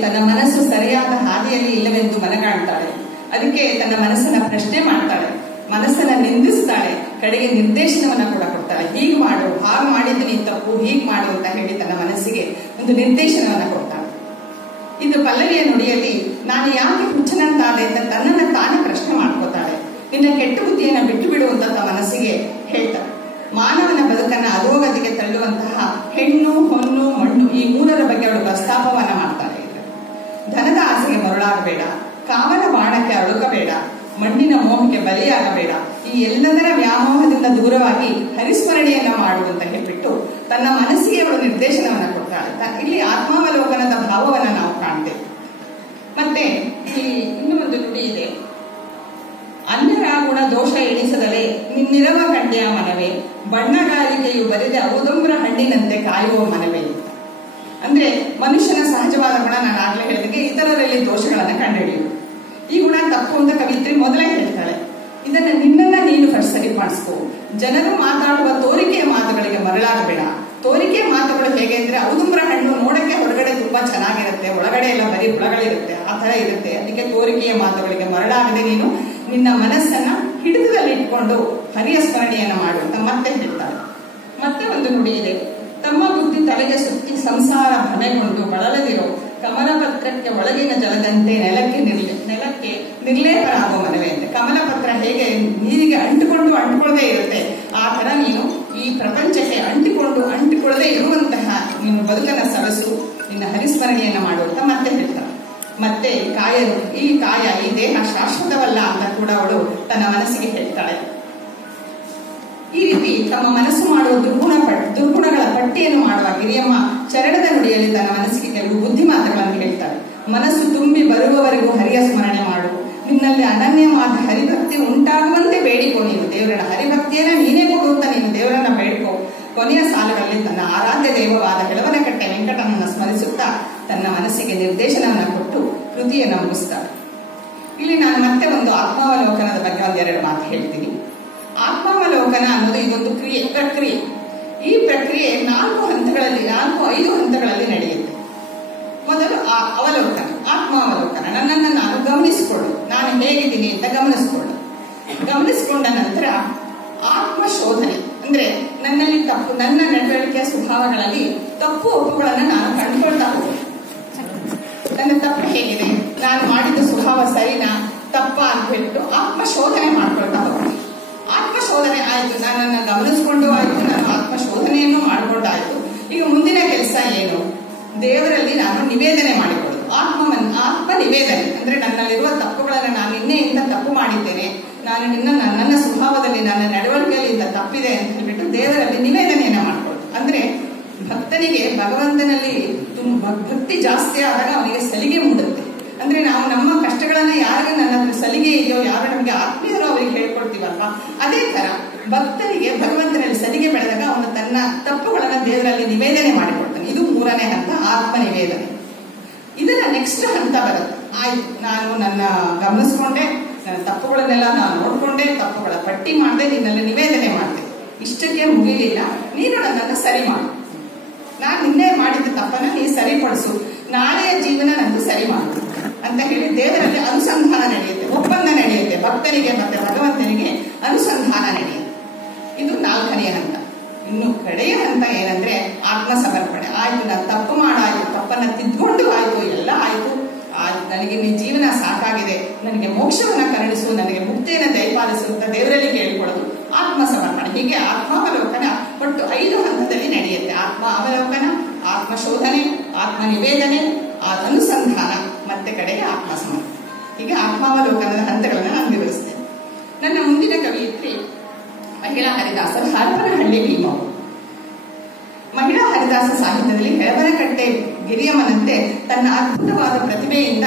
ತನ್ನ ಮನಸ್ಸು ಸರಿಯಾದ ಹಾದಿಯಲ್ಲಿ ಇಲ್ಲವೆಂದು ಮನಗಾಣ್ತಾಳೆ. ಅದಕ್ಕೆ ತನ್ನ ಮನಸ್ಸನ್ನ ಪ್ರಶ್ನೆ ಮಾಡ್ತಾಳೆ, ಮನಸ್ಸನ್ನ ನಿಂದಿಸ್ತಾಳೆ, ಕಡೆಗೆ ನಿರ್ದೇಶನವನ್ನ ಕೂಡ ಕೊಡ್ತಾಳೆ. ಹೀಗೆ ಮಾಡು, ಹಾಗೆ ಮಾಡಿದ್ದೀನಿ ತಪ್ಪು, ಹೀಗೆ ಮಾಡು ಅಂತ ಹೇಳಿ ತನ್ನ ಮನಸ್ಸಿಗೆ ಒಂದು ನಿರ್ದೇಶನವನ್ನ ಕೊಡ್ತಾಳೆ. ಇದು ಪಲ್ಲವಿಯ ನುಡಿಯಲ್ಲಿ ನಾನು ಯಾಕೆ ಹುಚ್ಚನಂತಾದೆ ಅಂತ ತನ್ನನ್ನ ತಾನೇ ಪ್ರಶ್ನೆ ಮಾಡ್ಕೋತಾಳೆ. ನಿನ್ನ ಕೆಟ್ಟ ಬುದ್ಧಿಯನ್ನ ಬಿಟ್ಟು ಬಿಡುವಂತ ಮನಸ್ಸಿಗೆ ಹೇಳ್ತಾಳೆ. ಮಾನವನ ಬದುಕನ್ನ ಅಧೋಗತಿಗೆ ತಳ್ಳುವಂತಹ ಹೆಣ್ಣು, ಹೊನ್ನು, ಮಣ್ಣು ಈ ಮೂರರ ಬಗ್ಗೆ ಅವಳು ಪ್ರಸ್ತಾಪವನ್ನ ಮಾಡ್ತಾಳೆ. ಧನದ ಆಸೆಗೆ ಮರುಳಾಗಬೇಡ, ಕಾಮನ ಬಾಣಕ್ಕೆ ಅಳುಕಬೇಡ, ಮಣ್ಣಿನ ಮೋಹಕ್ಕೆ ಬಲಿಯಾಗಬೇಡ, ಈ ಎಲ್ಲದರ ವ್ಯಾಮೋಹದಿಂದ ದೂರವಾಗಿ ಹರಿಸ್ಮರಣೆಯನ್ನ ಮಾಡು ಅಂತ ಹೇಳ್ಬಿಟ್ಟು ತನ್ನ ಮನಸ್ಸಿಗೆ ಅವಳು ನಿರ್ದೇಶನವನ್ನ ಕೊಡ್ತಾಳೆ. ಇಲ್ಲಿ ಆತ್ಮಾವಲೋಕನದ ಭಾವವನ್ನ ನಾವು ಕಾಣ್ತೇವೆ. ಮತ್ತೆ ಇಲ್ಲಿ ಇನ್ನೂ ಒಂದು ನುಡಿ ಇದೆ, ಅನ್ಯರ ಗುಣ ದೋಷ ಎಣಿಸದಲೇ ನಿನ್ನಿರವ ಕಂಡೆಯ ಮನವೇ, ಬಣ್ಣಗಾರಿಕೆಯು ಬರಿದೆ ಔದುಂಬ್ರ ಹಣ್ಣಿನಂತೆ ಕಾಯುವ ಮನವೇ. ಅಂದ್ರೆ ಮನುಷ್ಯನ ಸಹಜವಾದ ಗುಣ, ನಾನು ಆಗ್ಲೇ ಹೇಳಿದಂಗೆ ಇತರರಲ್ಲಿ ದೋಷಗಳನ್ನ ಕಂಡುಹಿಡಿಯುವುದು. ಈ ಗುಣ ತಪ್ಪು ಅಂತ ಕವಿತ್ರಿ ಮೊದಲೇ ಹೇಳ್ತಾಳೆ. ಇದನ್ನ ನಿನ್ನನ್ನ ನೀನು ಫಸ್ಟ್ ಸರಿಪಡಿಸ್ಕೋ. ಜನರು ಮಾತಾಡುವ ತೋರಿಕೆಯ ಮಾತುಗಳಿಗೆ ಮರಳಾಗಬೇಡ. ತೋರಿಕೆಯ ಮಾತುಗಳು ಹೇಗೆ ಅಂದ್ರೆ, ಔದುಂಬ್ರ ಹಣ್ಣು ನೋಡಕ್ಕೆ ಹೊರಗಡೆ ತುಂಬಾ ಚೆನ್ನಾಗಿರುತ್ತೆ, ಒಳಗಡೆ ಎಲ್ಲ ಬರೀ ಹುಳಗಳಿರುತ್ತೆ, ಆ ತರ ಇರುತ್ತೆ. ಅದಕ್ಕೆ ತೋರಿಕೆಯ ಮಾತುಗಳಿಗೆ ಮರಳಾಗದೆ ನೀನು ನಿನ್ನ ಮನಸ್ಸನ್ನ ಹಿಡಿತದಲ್ಲಿ ಇಟ್ಕೊಂಡು ಹರಿಯ ಸ್ಮರಣೆಯನ್ನ ಮಾಡು ಅಂತ ಮತ್ತೆ ಹೇಳ್ತಾರೆ. ಮತ್ತೆ ಒಂದು ನುಡಿ ಇದೆ, ತಮ್ಮ ಬುದ್ಧಿ ತಲೆಗೆ ಸುತ್ತಿ ಸಂಸಾರ ಭನೆಗೊಂಡು ಬಳಲದಿರೋ ಕಮಲಪತ್ರಕ್ಕೆ ಒಳಗಿನ ಜಲದಂತೆ ನೆಲಕ್ಕೆ ನಿರ್ಲೇಪರಾಗುವ ಮನವೇ ಅಂತ. ಕಮಲಪತ್ರ ಹೇಗೆ ನೀರಿಗೆ ಅಂಟಿಕೊಳ್ಳದೆ ಇರುತ್ತೆ, ಆ ತರ ನೀನು ಈ ಪ್ರಪಂಚಕ್ಕೆ ಅಂಟಿಕೊಳ್ಳದೆ ಇರುವಂತಹ ನೀನು ಬದುಕನ್ನ ಸರಸು, ನಿನ್ನ ಹರಿಸ್ಮರಣೆಯನ್ನ ಮಾಡುವಂತ ಮತ್ತೆ ಹೇಳ್ತಾಳೆ. ಮತ್ತೆ ಈ ಕಾಯ ಈ ದೇಹ ಶಾಶ್ವತವಲ್ಲ ಅಂತ ಕೂಡ ಅವಳು ತನ್ನ ಮನಸ್ಸಿಗೆ ಹೇಳ್ತಾಳೆ. ಈ ರೀತಿ ತಮ್ಮ ಮನಸ್ಸು ಮಾಡುವ ದುರ್ಗುಣಗಳ ಪಟ್ಟಿಯನ್ನು ಮಾಡುವ ಗಿರಿಯಮ್ಮ ಚರಣದ ನುಡಿಯಲ್ಲಿ ತನ್ನ ಮನಸ್ಸಿಗೆ ಕೆಲವು ಬುದ್ಧಿ ಮಾತುಗಳನ್ನು ಹೇಳ್ತಾಳೆ. ಮನಸ್ಸು ತುಂಬಿ ಬರುವವರೆಗೂ ಹರಿಯ ಸ್ಮರಣೆ ಮಾಡು, ನಿನ್ನಲ್ಲಿ ಅನನ್ಯವಾದ ಹರಿಭಕ್ತಿ ಉಂಟಾಗುವಂತೆ ಬೇಡಿಕೋ. ನೀನು ದೇವರನ್ನ ಹರಿಭಕ್ತಿಯನ್ನ ನೀನೇ ಕೊಡುವಂತ ನೀನು ದೇವರನ್ನ ಬೇಡಿಕೋ. ಕೊನೆಯ ಸಾಲುಗಳಲ್ಲಿ ತನ್ನ ಆರಾಧ್ಯ ದೈವವಾದ ಹೆಳವನಕಟ್ಟೆ ವೆಂಕಟನನ್ನು ಸ್ಮರಿಸುತ್ತಾ ತನ್ನ ಮನಸ್ಸಿಗೆ ನಿರ್ದೇಶನವನ್ನು ಕೊಟ್ಟು ಕೃತಿಯನ್ನು ಮುಗಿಸ್ತಾಳೆ. ಇಲ್ಲಿ ನಾನು ಮತ್ತೆ ಒಂದು ಆತ್ಮಾವಲೋಕನದ ಬಗ್ಗೆ ಒಂದೆರಡು ಮಾತು ಹೇಳ್ತೀನಿ. ಆತ್ಮಾವಲೋಕನ ಅನ್ನೋದು ಇದೊಂದು ಪ್ರಕ್ರಿಯೆ. ಈ ಪ್ರಕ್ರಿಯೆ 5 ಹಂತಗಳಲ್ಲಿ ನಡೆಯುತ್ತೆ. ಮೊದಲು ಅವಲೋಕನ, ಆತ್ಮಾವಲೋಕನ, ನನ್ನನ್ನು ನಾನು ಗಮನಿಸಿಕೊಳ್ಳು, ನಾನು ಹೇಗಿದ್ದೀನಿ ಅಂತ ಗಮನಿಸಿಕೊಂಡ ನಂತರ ಆತ್ಮಶೋಧನೆ, ಅಂದ್ರೆ ನನ್ನಲ್ಲಿ ತಪ್ಪು, ನನ್ನ ನಡವಳಿಕೆಯ ಸ್ವಭಾವಗಳಲ್ಲಿ ತಪ್ಪು ಒಪ್ಪುಗಳನ್ನು ನಾನು ಕಂಡುಕೊಳ್ತಾ ಹೋಗುದು. ನನ್ನ ತಪ್ಪು ಹೇಗಿದೆ, ನಾನು ಮಾಡಿದ ಸ್ವಭಾವ ಸರಿನಾ ತಪ್ಪಾ ಅಂತ ಹೇಳ್ಬಿಟ್ಟು ಆತ್ಮಶೋಧನೆ ಮಾಡ್ಕೊಳ್ತಾ ಹೋಗ್ತೀನಿ. ಆತ್ಮಶೋಧನೆ ಆಯ್ತು, ನನ್ನನ್ನು ಗಮನಿಸಿಕೊಂಡು ಆಯ್ತು, ನಾನು ಆತ್ಮಶೋಧನೆಯನ್ನು ಮಾಡಿಕೊಂಡಾಯ್ತು. ಈಗ ಮುಂದಿನ ಕೆಲಸ ಏನು? ದೇವರಲ್ಲಿ ನಾನು ನಿವೇದನೆ ಮಾಡಿಕೊಳ್ಳೋದು. ಆತ್ಮ ನಿವೇದನೆ ಅಂದ್ರೆ ನನ್ನಲ್ಲಿರುವ ತಪ್ಪುಗಳನ್ನು ನಾನು ಇನ್ನೇ ಇಂಥ ತಪ್ಪು ಮಾಡಿದ್ದೇನೆ, ನಾನು ನನ್ನ ಸ್ವಭಾವದಲ್ಲಿ ನನ್ನ ನಡವಳಿಕೆಯಲ್ಲಿ ಇಂಥ ತಪ್ಪಿದೆ ಅಂತ ಹೇಳ್ಬಿಟ್ಟು ದೇವರಲ್ಲಿ ನಿವೇದನೆಯನ್ನ ಮಾಡ್ಕೊಳ್ಳೋದು. ಅಂದ್ರೆ ಭಕ್ತನಿಗೆ ಭಗವಂತನಲ್ಲಿ ಭಕ್ತಿ ಜಾಸ್ತಿ ಆದಾಗ ಅವನಿಗೆ ಸಲಿಗೆ ಮೂಡುತ್ತೆ. ಅಂದ್ರೆ ನಾವು ನಮ್ಮ ಕಷ್ಟಗಳನ್ನ ಯಾರಿಗೆ ನನ್ನ ಸಲಿಗೆ ಇದೆಯೋ, ಯಾರು ನಮಗೆ ಆತ್ಮೀಯರು ಅವರಿಗೆ ಹೇಳ್ಕೊಡ್ತೀವಲ್ವಾ, ಅದೇ ತರ ಭಕ್ತನಿಗೆ ಭಗವಂತನಲ್ಲಿ ಸಲಿಗೆ ಬೆಳೆದಾಗ ಅವನು ತನ್ನ ತಪ್ಪುಗಳನ್ನ ದೇವರಲ್ಲಿ ನಿವೇದನೆ ಮಾಡಿಕೊಡ್ತಾನೆ. ಇದು 3ನೇ ಹಂತ, ಆತ್ಮ ನಿವೇದನೆ. ಇದನ್ನ ನೆಕ್ಸ್ಟ್ ಹಂತ ಬರುತ್ತೆ. ಆಯ್ತು, ನಾನು ನನ್ನ ಗಮನಿಸ್ಕೊಂಡೆ, ನನ್ನ ತಪ್ಪುಗಳನ್ನೆಲ್ಲ ನಾನು ನೋಡ್ಕೊಂಡೆ, ತಪ್ಪುಗಳ ಪಟ್ಟಿ ಮಾಡಿದೆ, ನಿನ್ನಲ್ಲಿ ನಿವೇದನೆ ಮಾಡಿದೆ. ಇಷ್ಟಕ್ಕೆ ಮುಗಿಲಿಲ್ಲ, ನೀನು ನನ್ನನ್ನು ಸರಿ ಮಾಡು, ನಾನು ನಿನ್ನೆ ಮಾಡಿದ ತಪ್ಪನ್ನ ನೀ ಸರಿಪಡಿಸು, ನಾಳೆಯ ಜೀವನ ನಂದು ಸರಿ ಮಾಡು ಅಂತ ಹೇಳಿ ದೇವರಲ್ಲಿ ಅನುಸಂಧಾನ ನಡೆಯುತ್ತೆ, ಒಪ್ಪಂದ ನಡೆಯುತ್ತೆ. ಭಕ್ತನಿಗೆ ಮತ್ತೆ ಭಗವಂತನಿಗೆ ಅನುಸಂಧಾನ ನಡೆಯುತ್ತೆ. ಇದು 4ನೇ ಹಂತ. ಇನ್ನು ಕಡೆಯ ಹಂತ ಏನಂದ್ರೆ ಆತ್ಮ ಸಮರ್ಪಣೆ. ಆಯ್ತು, ನಾನು ತಪ್ಪು ಮಾಡಾಯ್ತು, ತಪ್ಪನ್ನ ತಿದ್ದುಕೊಂಡು ಆಯ್ತು, ಎಲ್ಲ ಆಯ್ತು, ನನಗೆ ನಿನ್ನ ಜೀವನ ಸಾಕಾಗಿದೆ, ನನಗೆ ಮೋಕ್ಷವನ್ನ ಕರುಣಿಸು, ನನಗೆ ಮುಕ್ತಿಯನ್ನು ದಯಪಾಲಿಸು ಅಂತ ದೇವರಲ್ಲಿ ಕೇಳಿಕೊಳ್ಳೋದು ಆತ್ಮ ಸಮರ್ಪಣೆ. ಹೀಗೆ ಆತ್ಮಾವಲೋಕನ ಒಟ್ಟು 5 ಹಂತದಲ್ಲಿ ನಡೆಯುತ್ತೆ. ಆತ್ಮ ಅವಲೋಕನ, ಆತ್ಮಶೋಧನೆ, ಆತ್ಮ ನಿವೇದನೆ, ಅನುಸಂಧಾನ, ಮತ್ತೆ ಕಡೆಗೆ ಆತ್ಮ ಸಮರ್ಪಣೆ. ಹೀಗೆ ಆತ್ಮಾವಲೋಕನದ ಹಂತಗಳನ್ನ ನಾನು ವಿವರಿಸ್ತೇನೆ. ನನ್ನ ಮುಂದಿನ ಕವಿಯತ್ರಿ ಮಹಿಳಾ ಹರಿದಾಸರು, ಹರಪನಹಳ್ಳಿ ಭೀಮವ್ವ. ಮಹಿಳಾ ಹರಿದಾಸ ಸಾಹಿತ್ಯದಲ್ಲಿ ಹೆಳವನಕಟ್ಟೆ ಗಿರಿಯಮ್ಮನಂತೆ ತನ್ನ ಅದ್ಭುತವಾದ ಪ್ರತಿಭೆಯಿಂದ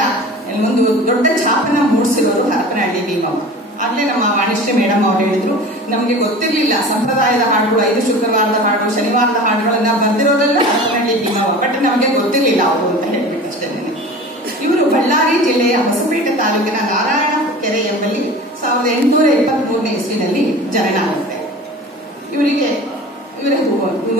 ಒಂದು ದೊಡ್ಡ ಛಾಪನ ಮೂಡಿಸಿರೋರು ಹರಪನಹಳ್ಳಿ ಭೀಮವ್ವ. ಆಗ್ಲೇ ನಮ್ಮ ವಾಣಿಶ್ರೀ ಮೇಡಮ್ ಅವರು ಹೇಳಿದ್ರು, ನಮಗೆ ಗೊತ್ತಿರ್ಲಿಲ್ಲ ಸಂಪ್ರದಾಯದ ಹಾಡುಗಳು, 5 ಶುಕ್ರವಾರದ ಹಾಡು, ಶನಿವಾರದ ಹಾಡುಗಳನ್ನ ಬರ್ದಿರೋದೆಲ್ಲ ಹರಪನಹಳ್ಳಿ ಭೀಮವ್ವ, ಬಟ್ ನಮಗೆ ಗೊತ್ತಿರ್ಲಿಲ್ಲ ಅವರು ಅಂತ ಹೇಳ್ಬಿಟ್ಟು ಅಷ್ಟೇ. ಇವರು ಬಳ್ಳಾರಿ ಜಿಲ್ಲೆಯ ಹೊಸಪೇಟೆ ತಾಲೂಕಿನ ನಾರಾಯಣಕೆರೆ ಎಂಬಲ್ಲಿ 1823ನೇ ಇಸ್ವಿನಲ್ಲಿ ಜನನ ಆಗುತ್ತೆ. ಇವರಿಗೆ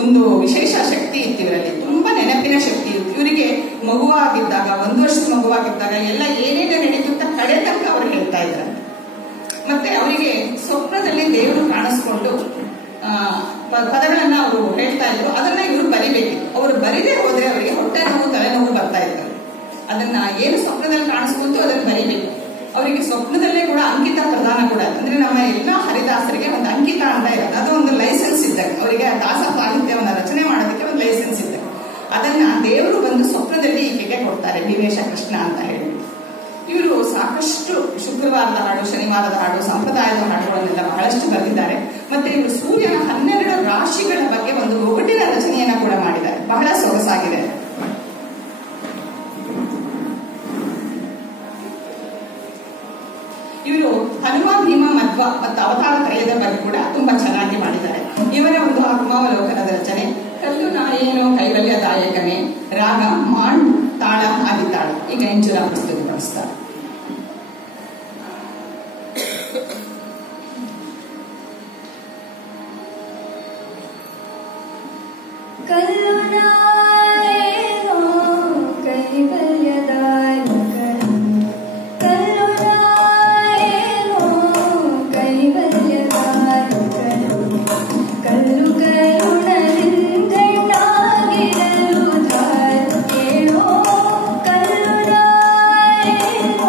ಒಂದು ವಿಶೇಷ ಶಕ್ತಿ ಇತ್ತು. ಇವರಲ್ಲಿ ತುಂಬಾ ನೆನಪಿನ ನೆನಪಿನ ಶಕ್ತಿ ಇತ್ತು. ಇವರಿಗೆ ಮಗುವಾಗಿದ್ದಾಗ, 1 ವರ್ಷದ ಮಗುವಾಗಿದ್ದಾಗ ಎಲ್ಲ ಏನೇನು ನಡೀತುತ್ತಾ ಕಡೆ ತನಕ ಅವರು ಹೇಳ್ತಾ ಇದ್ದಾರೆ. ಮತ್ತೆ ಅವರಿಗೆ ಸ್ವಪ್ನದಲ್ಲಿ ದೇವರು ಕಾಣಿಸ್ಕೊಂಡು ಪದಗಳನ್ನ ಅವರು ಹೇಳ್ತಾ ಇದ್ರು. ಅದನ್ನ ಇವರು ಬರಿಬೇಕಿತ್ತು. ಅವರು ಬರಿದೇ ಹೋದ್ರೆ ಅವರಿಗೆ ಹೊಟ್ಟೆ ನೋವು, ತಲೆನೋವು ಬರ್ತಾ ಇತ್ತು. ಅದನ್ನ ಏನು ಸ್ವಪ್ನದಲ್ಲಿ ಕಾಣಿಸ್ಕೊಂತು ಅದನ್ನ ಬರಿಬೇಕು. ಅವರಿಗೆ ಸ್ವಪ್ನದಲ್ಲೇ ಕೂಡ ಅಂಕಿತ ಪ್ರದಾನ ಕೂಡ, ಅಂದ್ರೆ ನಮ್ಮ ಎಲ್ಲಾ ಹರಿದಾಸರಿಗೆ ಒಂದು ಅಂಕಿತ ಅಂತ ಇರುತ್ತೆ. ಅದು ಒಂದು ಲೈಸೆನ್ಸ್ ಇದ್ದಾಗ, ಅವರಿಗೆ ದಾಸ ಸಾಹಿತ್ಯವನ್ನ ರಚನೆ ಮಾಡೋದಕ್ಕೆ ಒಂದು ಲೈಸೆನ್ಸ್ ಇದ್ದಾಗ ಅದನ್ನ ದೇವರು ಬಂದು ಸ್ವಪ್ನದಲ್ಲಿ ಈಕೆಗೆ ಕೊಡ್ತಾರೆ, ಭೀಮೇಶ ಕೃಷ್ಣ ಅಂತ ಹೇಳಿ. ಇವರು ಸಾಕಷ್ಟು ಶುಕ್ರವಾರದ ಹಾಡು, ಶನಿವಾರದ ಹಾಡು, ಸಂಪ್ರದಾಯದ ಹಾಡುಗಳನ್ನೆಲ್ಲ ಬಹಳಷ್ಟು ಬರೆದಿದ್ದಾರೆ. ಮತ್ತೆ ಇವರು ಸೂರ್ಯನ 12 ರಾಶಿಗಳ ಬಗ್ಗೆ ಒಂದು ಒಗಟಿನ ರಚನೆಯನ್ನ ಕೂಡ ಮಾಡಿದ್ದಾರೆ, ಬಹಳ ಸೊಗಸಾಗಿದೆ. ಇವರು ಹನುಮ, ಭೀಮ, ಮಧ್ವ ಮತ್ತು ಅವತಾರ ತ್ರಯದ ಬಗ್ಗೆ ಕೂಡ ತುಂಬಾ ಚೆನ್ನಾಗಿ ಮಾಡಿದ್ದಾರೆ. ಇವರ ಒಂದು ಆತ್ಮಾವಲೋಕನದ ರಚನೆ ಕಲ್ಲು ನಾಯೇನೋ ಕೈವಲ್ಯದಾಯಕನೇ, ರಾಗ ಮಾಡ್, ತಾಳ, ಆದಿತಾಳ. ಈಗ ಎಂಚೂರ ಪ್ರಸ್ತುತಪಡಿಸ್ತಾರೆ. ಕಲ್ಲು ನಾಯೇನೋ ಕೈವಲ್ಯದಾಯಕನೇ, ಕಲ್ಲು ನಾಯೇನೋ ಕೈವಲ್ಯದಾಯಕನೇ, ಕಲ್ಲು ಕರುಣದಿಂದೆಣ್ಣಾಗಿರಲು ಧಾರ ಕೇಳೋ, ಕಲ್ಲು ನಾಯೇನೋ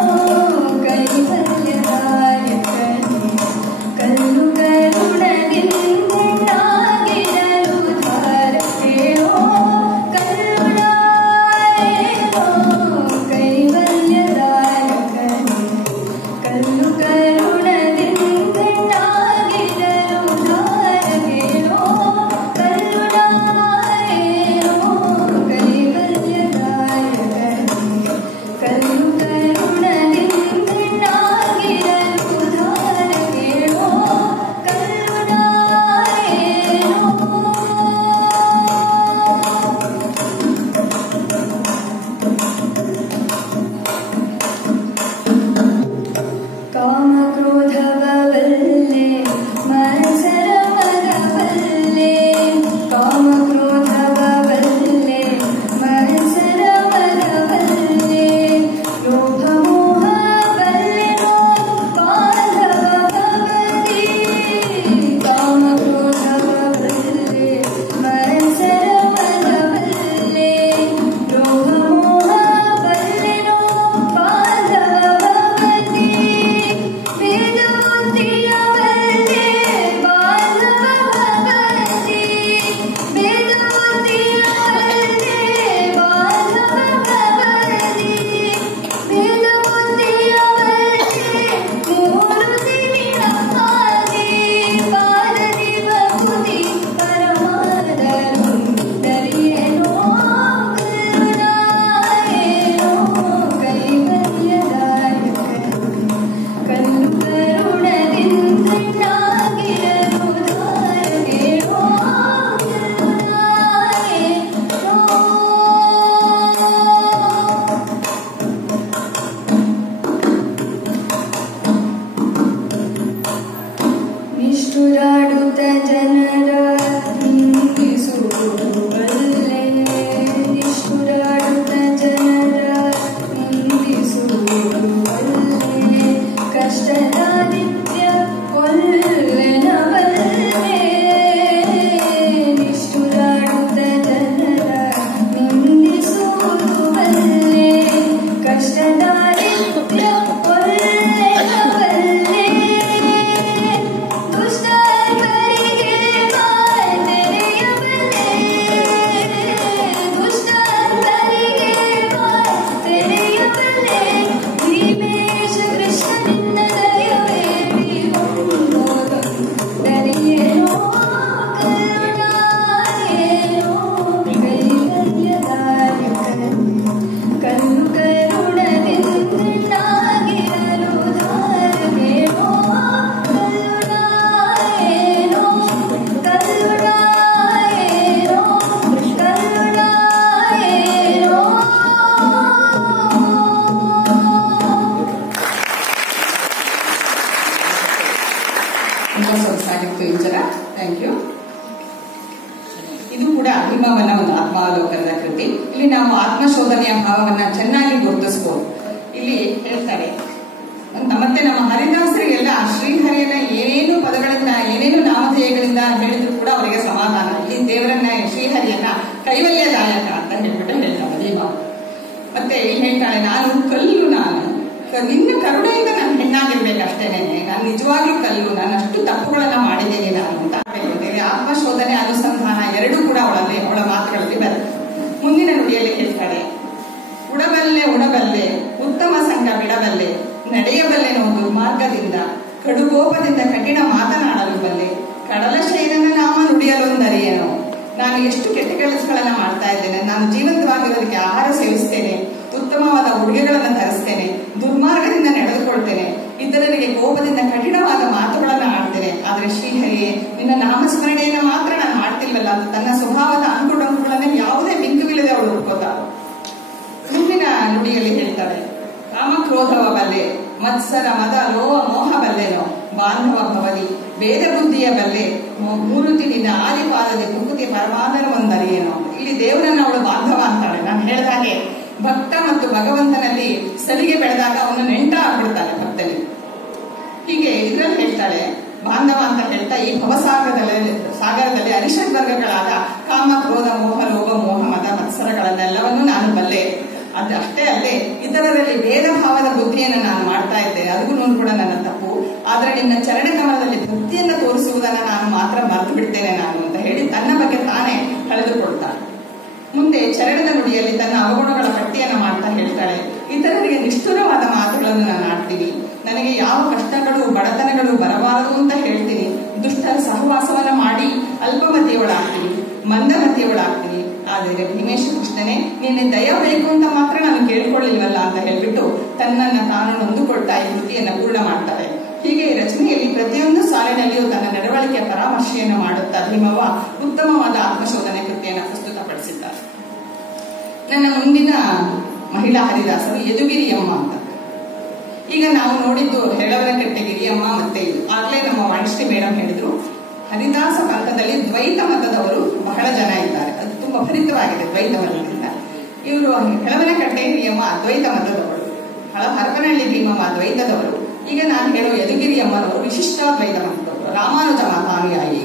ಇಲ್ಲಿ ನಾವು ಆತ್ಮಶೋಧನೆಯ ಭಾವವನ್ನ ಚೆನ್ನಾಗಿ ಗುರುತಿಸಬಹುದು. ಇಲ್ಲಿ ಹೇಳ್ತಾರೆ, ಮತ್ತೆ ನಮ್ಮ ಹರಿದಾಸರಿಗೆಲ್ಲ ಶ್ರೀಹರಿಯನ್ನ ಏನೇನು ಪದಗಳಿಂದ ಏನೇನು ನಾಮಧೇಯಗಳಿಂದ ಹೇಳಿದ್ರು ಕೂಡ ಅವರಿಗೆ ಸಮಾಧಾನ. ಇಲ್ಲಿ ದೇವರನ್ನ ಶ್ರೀಹರಿಯನ್ನ ಕೈವಲ್ಯದಾಯಕ ಅಂತ ಹೇಳ್ಬಿಟ್ಟು ಹೇಳ್ತಾಳೆ ದೀಪ. ಮತ್ತೆ ಇಲ್ಲಿ ಹೇಳ್ತಾಳೆ, ನಾನು ಕಲ್ಲು, ನಾನು ನಿನ್ನ ಕರುಣೆಯಿಂದ ನಾನು ಹೆಣ್ಣಾಗಿರ್ಬೇಕಷ್ಟೇನೆ, ನಾನು ನಿಜವಾಗ್ಲೂ ಕಲ್ಲು, ನಾನು ಅಷ್ಟು ತಪ್ಪುಗಳನ್ನ ಮಾಡಿದ್ದೇನೆ ನಾನು ಅಂತ ಹೇಳ್ತೇನೆ. ಆತ್ಮಶೋಧನೆ ಅನುಸಂಧಾನ ಎರಡೂ ಕೂಡ ಅವಳ ಮಾತುಗಳಲ್ಲಿ ಬರುತ್ತೆ. ಮುಂದಿನ ನುಡಿಯಲ್ಲಿ ಹೇಳ್ತಾಳೆ, ಉಡಬಲ್ಲೆ ಉಡಬಲ್ಲೆ ಉತ್ತಮ ಸಂಘ ಬಿಡಬಲ್ಲೆ, ನಡೆಯಬಲ್ಲೆನೋ ದುರ್ಮಾರ್ಗದಿಂದ ಕಡುಗೋಪದಿಂದ ಕಠಿಣ ಮಾತನಾಡಲು ಬಲ್ಲೆ, ಕಡಲ ಶೈಲನ ನಾಮ ನುಡಿಯಲೊಂದರಿಯೇನೋ. ನಾನು ಎಷ್ಟು ಕೆಟ್ಟ ಕೆಲಸಗಳನ್ನ ಮಾಡ್ತಾ ಇದ್ದೇನೆ, ನಾನು ಜೀವಂತವಾಗಿರೋದಕ್ಕೆ ಆಹಾರ ಸೇವಿಸ್ತೇನೆ, ಉತ್ತಮವಾದ ಉಡುಗೆಗಳನ್ನು ಧರಿಸ್ತೇನೆ, ದುರ್ಮಾರ್ಗದಿಂದ ನಡೆದುಕೊಳ್ತೇನೆ, ಇತರರಿಗೆ ಕೋಪದಿಂದ ಕಠಿಣವಾದ ಮಾತುಗಳನ್ನ ಆಡ್ತೇನೆ. ಆದ್ರೆ ಶ್ರೀಹರಿಯೇ, ನಿನ್ನ ನಾಮಸ್ಮರಣೆಯನ್ನು ಮಾತ್ರ ನಾನು ಮಾಡ್ತಿಲ್ವಲ್ಲ ಅಂತ ತನ್ನ ಸ್ವಭಾವದ ಅಂಕುಡೊಂಕುಗಳನ್ನ ಯಾವುದೇ ಬಿಂಕುವಿಲ್ಲದೆ ಅವಳು ಒಪ್ಕೋತಾಳು. ಮುಂದಿನ ನುಡಿಯಲ್ಲಿ ಹೇಳ್ತಾಳೆ, ಕಾಮಕ್ರೋಧವ ಬಲ್ಲೆ ಮತ್ಸರ ಮದ ಲೋಹ ಮೋಹ ಬಲ್ಲೆನೋ, ಬಾಂಧವ ಭವದಿ ವೇದ ಬುದ್ಧಿಯ ಬಲ್ಲೆ, ಮೂರುತಿ ನಿನ್ನ ಆದಿಪಾದದೆ ಮುಕುತಿ ಪರಮಾದನ ಒಂದರಿಯೇನೋ. ಇಲ್ಲಿ ದೇವರನ್ನ ಅವಳು ಬಾಂಧವ ಅಂತಾಳೆ. ನಾನು ಹೇಳಿದ ಹಾಗೆ ಭಕ್ತ ಮತ್ತು ಭಗವಂತನಲ್ಲಿ ಸಲಿಗೆ ಬೆಳೆದಾಗ ಅವನು ನೆಂಟ ಆಗ್ಬಿಡ್ತಾನೆ ಭಕ್ತನಿಗೆ. ಹೀಗೆ ಇದ್ರಲ್ಲಿ ಹೇಳ್ತಾಳೆ ಬಾಂಧವ ಅಂತ ಹೇಳ್ತಾ, ಈ ಭವಸಾಗರದಲ್ಲಿ ಅರಿಷಡ್ ವರ್ಗಗಳಾದ ಕಾಮ ಕ್ರೋಧ ಮೋಹ ಲೋಭ ಮೋಹ ಮದ ಮತ್ಸರಗಳನ್ನೆಲ್ಲವನ್ನು ನಾನು ಬಲ್ಲೆ. ಅಷ್ಟೇ ಅಲ್ಲದೆ ಇತರರಲ್ಲಿ ಭೇದ ಭಾವದ ಬುದ್ಧಿಯನ್ನು ನಾನು ಮಾಡ್ತಾ ಇದ್ದೇನೆ, ಅದಕ್ಕೂ ಕೂಡ ನನ್ನ ತಪ್ಪು. ಆದ್ರೆ ನಿನ್ನ ಚರಣ ಕಮಲದಲ್ಲಿ ಭಕ್ತಿಯನ್ನು ತೋರಿಸುವುದನ್ನು ನಾನು ಮಾತ್ರ ಮರೆತು ಬಿಡ್ತೇನೆ ನಾನು ಅಂತ ಹೇಳಿ ತನ್ನ ಬಗ್ಗೆ ತಾನೇ ಕಳೆದುಕೊಳ್ತಾಳೆ. ಮುಂದೆ ಚರಣದ ನುಡಿಯಲ್ಲಿ ತನ್ನ ಅವಗುಣಗಳ ಪಟ್ಟಿಯನ್ನು ಮಾಡ್ತಾ ಹೇಳ್ತಾಳೆ, ಇತರರಿಗೆ ನಿಷ್ಠುರವಾದ ಮಾತುಗಳನ್ನು ನಾನು ಆಡ್ತೀನಿ, ನನಗೆ ಯಾವ ಕಷ್ಟಗಳು ಬಡತನಗಳು ಬರಬಾರದು ಅಂತ ಹೇಳ್ತೀನಿ, ದುಷ್ಟರ ಸಹವಾಸವನ್ನ ಮಾಡಿ ಅಲ್ಪಮತಿಯವಳಾಗ್ತೀನಿ, ಮಂದಮತಿಯವಳಾಗ್ತೀನಿ. ಆದರೆ ಭೀಮೇಶ ಕೃಷ್ಣನೇ, ನಿನ್ನೆ ದಯ ಬೇಕು ಅಂತ ಮಾತ್ರ ನಾನು ಕೇಳಿಕೊಳ್ಳಿಲ್ವಲ್ಲ ಅಂತ ಹೇಳ್ಬಿಟ್ಟು ತನ್ನನ್ನ ತಾನು ನೊಂದುಕೊಳ್ತಾ ಈ ಕೃತಿಯನ್ನ ಪೂರ್ಣ ಮಾಡ್ತಾರೆ. ಹೀಗೆ ಈ ರಚನೆಯಲ್ಲಿ ಪ್ರತಿಯೊಂದು ಸಾಲಿನಲ್ಲಿಯೂ ತನ್ನ ನಡವಳಿಕೆಯ ಪರಾಮರ್ಶೆಯನ್ನು ಮಾಡುತ್ತಾ ಭೀಮವ್ವ ಉತ್ತಮವಾದ ಆತ್ಮಶೋಧನೆ ಕೃತಿಯನ್ನು ಪ್ರಸ್ತುತಪಡಿಸಿದ್ದಾರೆ. ನನ್ನ ಮುಂದಿನ ಮಹಿಳಾ ಹರಿದಾಸರು ಯದುಗಿರಿಯಮ್ಮ ಅಂತ. ಈಗ ನಾವು ನೋಡಿದ್ದು ಹೆಳವನಕಟ್ಟೆ ಗಿರಿಯಮ್ಮ ಮತ್ತೆ ಇದು. ಆಗ್ಲೇ ನಮ್ಮ ವಾಣಿಶ್ರೀ ಮೇಡಮ್ ಹೇಳಿದ್ರು, ಹರಿದಾಸ ಪಂಥದಲ್ಲಿ ದ್ವೈತ ಮತದವರು ಬಹಳ ಜನ ಇದ್ದಾರೆ, ಅದು ತುಂಬಾ ಭರಿತವಾಗಿದೆ ದ್ವೈತ ಮತದಿಂದ. ಇವರು ಹೆಳವನಕಟ್ಟೆ ಗಿರಿಯಮ್ಮ ಅದ್ವೈತ ಮತದವರು, ಹರಪನಹಳ್ಳಿ ಭೀಮಮ್ಮ ದ್ವೈತದವರು. ಈಗ ನಾನು ಹೇಳೋ ಯದುಗಿರಿ ಅಮ್ಮನವರು ವಿಶಿಷ್ಟಾದ್ವೈತ ಮತದವರು, ರಾಮಾನುಜ ಮತಾನುಯಾಯಿ.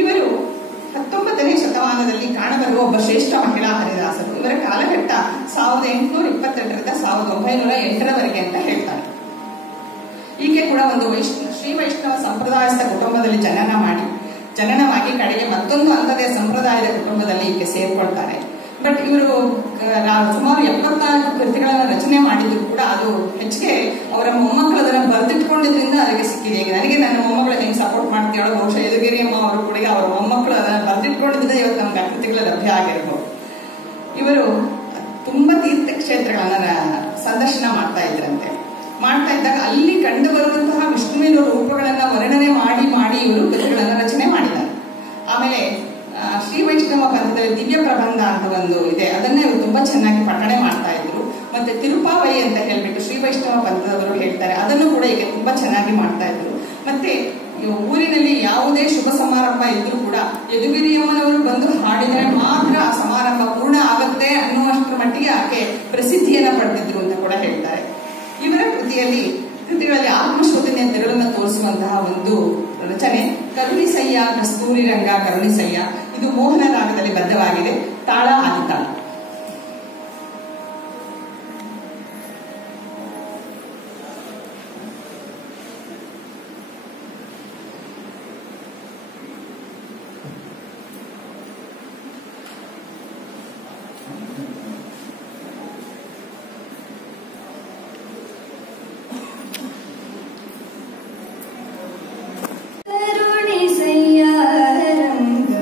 ಇವರು 19ನೇ ಶತಮಾನದಲ್ಲಿ ಕಾಣಬರುವ ಒಬ್ಬ ಶ್ರೇಷ್ಠ ಮಹಿಳಾ ಹರಿದಾಸರು. ಇವರ ಕಾಲಘಟ್ಟ 1822ರಿಂದ 1908ರವರೆಗೆ ಅಂತ ಹೇಳ್ತಾರೆ. ಈಕೆ ಕೂಡ ಒಂದು ಶ್ರೀ ವೈಷ್ಣವ ಸಂಪ್ರದಾಯಸ್ಥ ಕುಟುಂಬದಲ್ಲಿ ಜನನವಾಗಿ ಕಡೆಗೆ ಮತ್ತೊಂದು ಅಂಥದೇ ಸಂಪ್ರದಾಯದ ಕುಟುಂಬದಲ್ಲಿ ಈಕೆ ಸೇರ್ಕೊಳ್ತಾರೆ. ಬಟ್ ಇವರು ಸುಮಾರು 74 ಕೃತಿಗಳನ್ನು ರಚನೆ ಮಾಡಿದ್ರು ಕೂಡ ಅದು ಹೆಚ್ಚಿಗೆ ಅವರ ಮೊಮ್ಮಕ್ಕಳು ಅದನ್ನು ಬರೆದಿಟ್ಕೊಂಡಿದ್ರಿಂದ ಅದಕ್ಕೆ ಸಿಕ್ಕಿದೆ. ನನಗೆ ನನ್ನ ಮೊಮ್ಮಕ್ಕಳು ಹೆಂಗೆ ಸಪೋರ್ಟ್ ಮಾಡ್ತೀವೋ ಬಹುಶಃ ಯದುಗಿರಿ ಅಮ್ಮ ಅವರು ಕೂಡ ಅವರ ಮೊಮ್ಮಕ್ಕಳು ಅದನ್ನು ಬರೆದಿಟ್ಕೊಂಡಿದ್ರಿಂದ ಇವತ್ತು ನಮ್ಗೆ ಆ ಕೃತಿಗಳು ಲಭ್ಯ ಆಗಿರ್ಬೋದು. ಇವರು ತುಂಬಾ ತೀರ್ಥಕ್ಷೇತ್ರಗಳನ್ನ ಸಂದರ್ಶನ ಮಾಡ್ತಾ ಇದ್ದಾಗ ಅಲ್ಲಿ ಕಂಡು ಬರುವಂತಹ ವಿಷ್ಣುವಿನ ರೂಪಗಳನ್ನ ವರ್ಣನೆ ಮಾಡಿ ಇವರು ಕೃತಿಗಳನ್ನ ರಚನೆ ಮಾಡಿದ್ದಾರೆ. ಆಮೇಲೆ ಶ್ರೀ ವೈಷ್ಣವ ಪಂಥದಲ್ಲಿ ದಿವ್ಯ ಪ್ರಬಂಧ ಅಂತ ಒಂದು ಇದೆ, ಅದನ್ನ ಇವರು ತುಂಬಾ ಚೆನ್ನಾಗಿ ಪಠಣೆ ಮಾಡ್ತಾ ಇದ್ರು. ಮತ್ತೆ ತಿರುಪಾವೈ ಅಂತ ಹೇಳ್ಬಿಟ್ಟು ಶ್ರೀ ವೈಷ್ಣವ ಪಂಥದವರು ಹೇಳ್ತಾರೆ, ಅದನ್ನು ಕೂಡ ಈಗ ತುಂಬಾ ಚೆನ್ನಾಗಿ ಮಾಡ್ತಾ ಇದ್ರು. ಮತ್ತೆ ಊರಿನಲ್ಲಿ ಯಾವುದೇ ಶುಭ ಸಮಾರಂಭ ಇದ್ರೂ ಕೂಡ ಯದುಗಿರಿಯಮ್ಮನವರು ಬಂದು ಹಾಡಿದರೆ ಮಾತ್ರ ಆ ಸಮಾರಂಭ ಪೂರ್ಣ ಆಗುತ್ತೆ ಅನ್ನುವಷ್ಟರ ಮಟ್ಟಿಗೆ ಆಕೆ ಪ್ರಸಿದ್ಧಿಯನ್ನ ಪಡೆದಿದ್ರು ಅಂತ ಕೂಡ ಹೇಳ್ತಾರೆ. ಇವರ ಕೃತಿಗಳಲ್ಲಿ ಆತ್ಮಶೋಧನೆಯ ತೆರಳನ್ನು ತೋರಿಸುವಂತಹ ಒಂದು ರಚನೆ ಕರುಣಿಸಯ್ಯ ಕಸ್ತೂರಿ ರಂಗ ಕರುಣಿಸಯ್ಯ. ಇದು ಮೋಹನ ರಾಗದಲ್ಲಿ ಬದ್ಧವಾಗಿದೆ, ತಾಳ ಆದಿತಾಳ. ಕರುಣಿಸಯ್ಯ ರಂಗ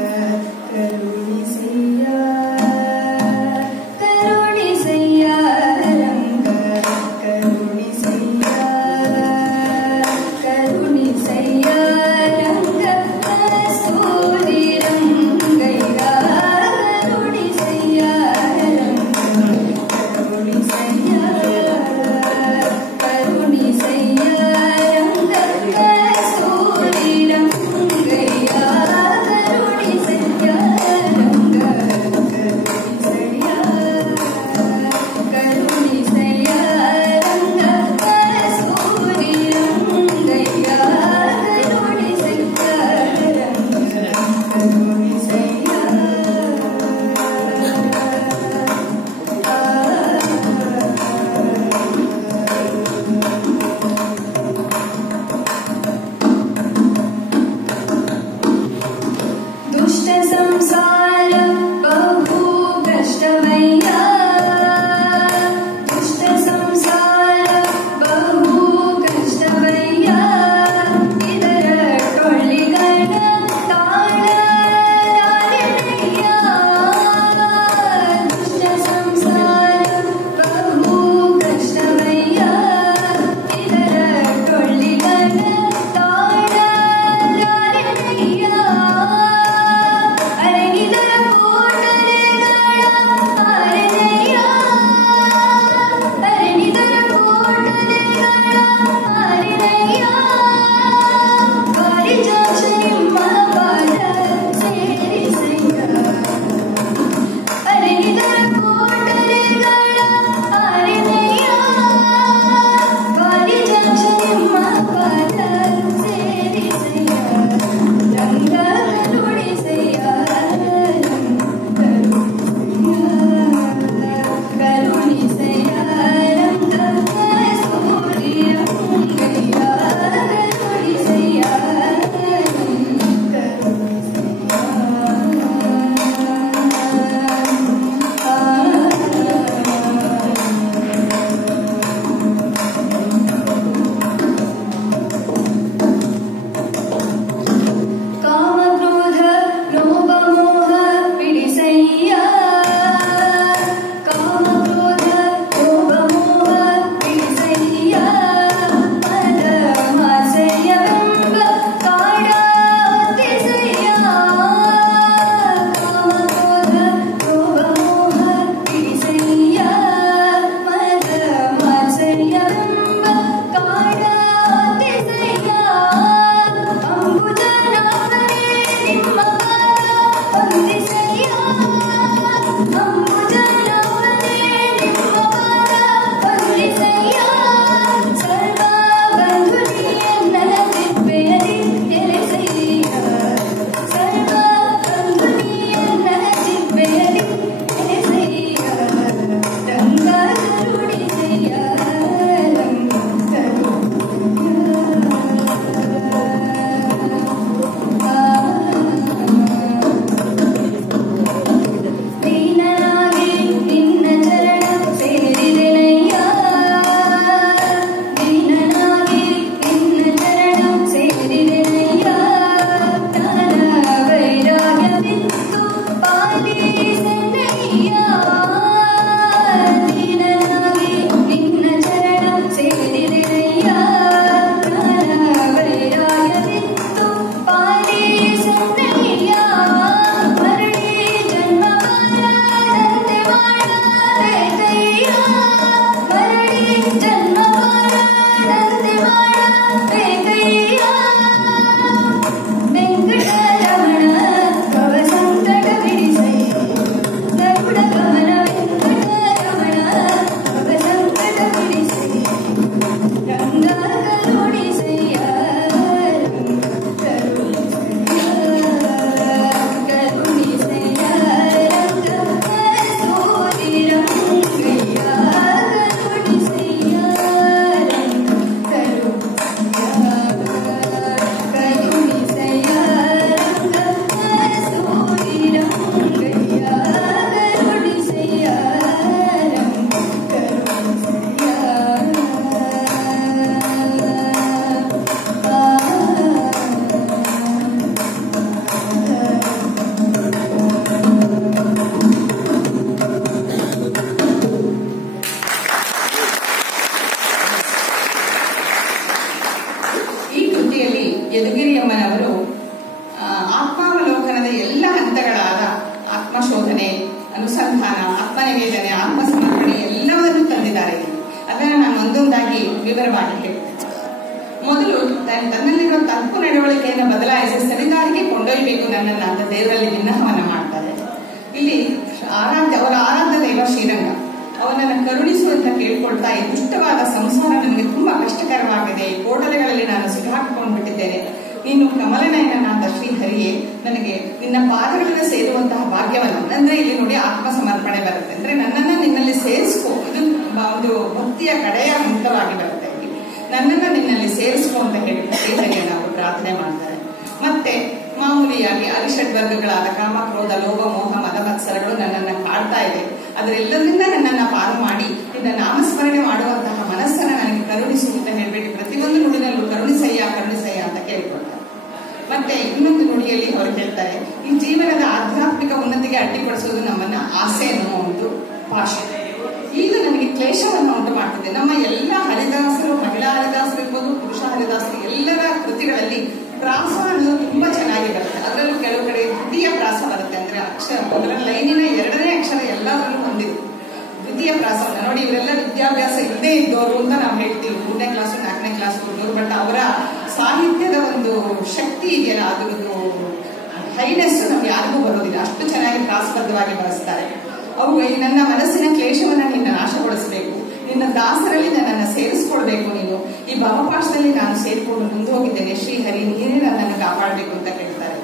ಕರುಣಿಸಯ್ಯ ಆತ್ಮನಿವೇದನೆ, ಆತ್ಮಸಮರ್ಪಣೆ ಎಲ್ಲವನ್ನೂ ತಂದಿದ್ದಾರೆ. ಅದನ್ನು ನಾನು ಒಂದೊಂದಾಗಿ ವಿವರವಾಗಿ ಹೇಳ್ತೇನೆ. ಮೊದಲು ತನ್ನಲ್ಲಿರುವ ತಪ್ಪು ನಡವಳಿಕೆಯನ್ನು ಬದಲಾಯಿಸಿ ಸರಿದಾರಿಗೆ ಕೊಂಡೊಯ್ಯಬೇಕು ನನ್ನನ್ನು ಅಂತ ದೇವರಲ್ಲಿ ವಿನ್ನಹವನ್ನ ಮಾಡ್ತಾರೆ. ಇಲ್ಲಿ ಅವರ ಆರಾಧ್ಯ ದೈವ ಶ್ರೀರಂಗ ಅವನನ್ನು ಕರುಣಿಸುವಂತ ಕೇಳ್ಕೊಳ್ತಾ, ಈ ದುಷ್ಟವಾದ ಸಂಸಾರ ನನಗೆ ತುಂಬಾ ಕಷ್ಟಕರವಾಗಿದೆ, ಈ ಕೋಟಲೆಗಳಲ್ಲಿ ನಾನು ಸಿಗಾಕಿಕೊಂಡು ಬಿಟ್ಟಿದ್ದೇನೆ, ನೀನು ಕಮಲನಯನಾದ ಶ್ರೀಹರಿಯೇ ನನಗೆ ನಿನ್ನ ಪಾದಗಳನ್ನು ಸೇರುವಂತಹ ಭಾಗ್ಯವನ್ನು, ಅಂದ್ರೆ ಇಲ್ಲಿ ನೋಡಿ ಆತ್ಮ ಸಮರ್ಪಣೆ ಬರುತ್ತೆ, ಅಂದ್ರೆ ನನ್ನನ್ನ ನಿನ್ನಲ್ಲಿ ಸೇರಿಸ್ಕೋ, ಇದು ಒಂದು ಭಕ್ತಿಯ ಕಡೆಯ ಹಂತವಾಗಿ ಬರುತ್ತೆ. ನನ್ನನ್ನ ನಿನ್ನಲ್ಲಿ ಸೇರಿಸ್ಕೋ ಅಂತ ಹೇಳಿ ಶ್ರೀಹರಿಯನ್ನು ಅವರು ಪ್ರಾರ್ಥನೆ ಮಾಡ್ತಾರೆ. ಮತ್ತೆ ಮಾಮೂಲಿಯಾಗಿ ಅರಿಷಡ್ ವರ್ಗಗಳಾದ ಕಾಮ, ಕ್ರೋಧ, ಲೋಭ, ಮೋಹ, ಮದ, ಮತ್ಸರಗಳು ನನ್ನನ್ನ ಕಾಡ್ತಾ ಇದೆ, ಅದರೆಲ್ಲದಿಂದ ನನ್ನನ್ನ ಪಾರು ಮಾಡಿ ನಿನ್ನ ನಾಮಸ್ಮರಣೆ ಮಾಡುವಂತಹ ಮನಸ್ಸನ್ನ ನನಗೆ ಕರುಣಿಸು ಅಂತ ಹೇಳ್ಬಿಟ್ಟು ಪ್ರತಿಯೊಂದು ನುಡಿನಲ್ಲೂ ಕರುಣಿಸಯ್ಯ ಕರುಣಿಸಯ್ಯ ಅಂತ ಕೇಳ್ಕೊಳ್ತಾರೆ. ಮತ್ತೆ ಇನ್ನೊಂದು ನುಡಿಯಲ್ಲಿ ಅವರು ಹೇಳ್ತಾರೆ, ಈ ಜೀವನದ ಆಧ್ಯಾತ್ಮಿಕ ಉನ್ನತಿಗೆ ಅಡ್ಡಿಪಡಿಸೋದು ನಮ್ಮನ್ನ ಆಸೆ ಅನ್ನೋ ಒಂದು ಭಾಷೆ. ಈಗ ನನಗೆ ಕ್ಲೇಶವನ್ನು ಉಂಟು ಮಾಡ್ತಿದೆ. ನಮ್ಮ ಎಲ್ಲ ಹರಿದಾಸರು, ಮಹಿಳಾ ಹರಿದಾಸರು ಇರ್ಬೋದು, ಪುರುಷ ಹರಿದಾಸರು ಎಲ್ಲರ ಕೃತಿಗಳಲ್ಲಿ ಪ್ರಾಸ ಅನ್ನೋದು ತುಂಬಾ ಚೆನ್ನಾಗಿ ಬರುತ್ತೆ. ಅದರಲ್ಲೂ ಕೆಲವು ಕಡೆ ದ್ವಿತೀಯ ಪ್ರಾಸ ಬರುತ್ತೆ, ಅಂದ್ರೆ ಅಕ್ಷರ ಮೊದಲ ಲೈನಿನ ಎರಡನೇ ಅಕ್ಷರ ಎಲ್ಲದರಲ್ಲೂ ಹೊಂದಿದೆ. ದ್ವಿತೀಯ ಪ್ರಾಸವನ್ನು ನೋಡಿ, ಇವರೆಲ್ಲ ವಿದ್ಯಾಭ್ಯಾಸ ಇಲ್ಲದೇ ಇದ್ದವರು ಅಂತ ನಾವು ಹೇಳ್ತೀವಿ, 3ನೇ ಕ್ಲಾಸು 4ನೇ ಕ್ಲಾಸ್ ಓದೋರು. ಬಟ್ ಅವರ ಸಾಹಿತ್ಯದ ಒಂದು ಶಕ್ತಿ ಇದೆಯಲ್ಲ, ಅದರದ್ದು ಹೈನೆಸ್ ನಮ್ಗೆ ಯಾರಿಗೂ ಬರೋದಿಲ್ಲ, ಅಷ್ಟು ಚೆನ್ನಾಗಿ ಪ್ರಾಸಬದ್ಧವಾಗಿ ಬಳಸ್ತಾರೆ. ಅವು ನನ್ನ ಮನಸ್ಸಿನ ಕ್ಲೇಶವನ್ನ ನಿನ್ನ ನಾಶಗೊಳಿಸಬೇಕು, ನಿನ್ನ ದಾಸರಲ್ಲಿ ನನ್ನನ್ನು ಸೇರಿಸ್ಕೊಳ್ಬೇಕು, ನೀನು ಈ ಭವಪಾಶದಲ್ಲಿ ನಾನು ಸೇರಿಕೊಂಡು ಮುಂದೆ ಹೋಗಿದ್ದೇನೆ, ಶ್ರೀಹರಿ ನೀನೇ ನನ್ನನ್ನು ಕಾಪಾಡಬೇಕು ಅಂತ ಹೇಳ್ತಾರೆ.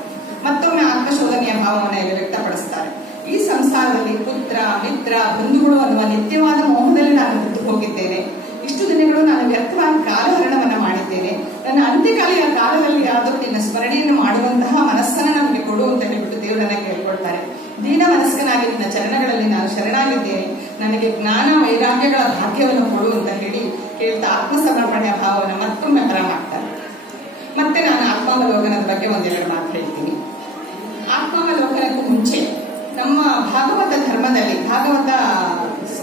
ಮತ್ತೊಮ್ಮೆ ಆತ್ಮಶೋಧನೆಯ ಭಾವವನ್ನು ಇಲ್ಲಿ ವ್ಯಕ್ತಪಡಿಸ್ತಾರೆ. ಈ ಸಂಸಾರದಲ್ಲಿ ಪುತ್ರ, ಮಿತ್ರ, ಬಂಧುಗಳು ಅನ್ನುವ ನಿತ್ಯವಾದ ಮೋಹದಲ್ಲಿ ನಾನು ಬಿಟ್ಟು ಹೋಗಿದ್ದೇನೆ. ಇಷ್ಟು ದಿನಗಳು ನಾನು ವ್ಯರ್ಥವಾಗಿ ಕಾಲಹರಣವನ್ನ ಮಾಡಿದ್ದೇನೆ. ನನ್ನ ಅಂತ್ಯಕಾಲಿನ ಕಾಲದಲ್ಲಿ ಆದರೂ ನಿನ್ನ ಸ್ಮರಣೆಯನ್ನು ಮಾಡುವಂತಹ ಮನಸ್ಸನ್ನ ನಮಗೆ ಕೊಡು ಅಂತ ಹೇಳ್ಬಿಟ್ಟು ದೇವರನ್ನ ಕೇಳ್ಕೊಳ್ತಾರೆ. ದೀನ ಮನಸ್ಕನಾಗಿ ನಿನ್ನ ಚರಣಗಳಲ್ಲಿ ನಾನು ಶರಣಾಗಿದ್ದೇನೆ, ನನಗೆ ಜ್ಞಾನ ವೈರಾಗ್ಯಗಳ ಭಾಗ್ಯವನ್ನು ಕೊಡು ಅಂತ ಹೇಳಿ ಕೇಳ್ತಾ ಆತ್ಮಸಮರ್ಪಣೆಯ ಭಾವವನ್ನು ಮತ್ತೊಮ್ಮೆ ಬರ ಮಾಡ್ತಾರೆ. ಮತ್ತೆ ನಾನು ಆತ್ಮಾವಲೋಕನದ ಬಗ್ಗೆ ಒಂದೆರಡು ಮಾತು ಹೇಳ್ತೀನಿ. ಆತ್ಮಾವಲೋಕನಕ್ಕೂ ಮುಂಚೆ ನಮ್ಮ ಭಾಗವತ ಧರ್ಮದಲ್ಲಿ, ಭಾಗವತ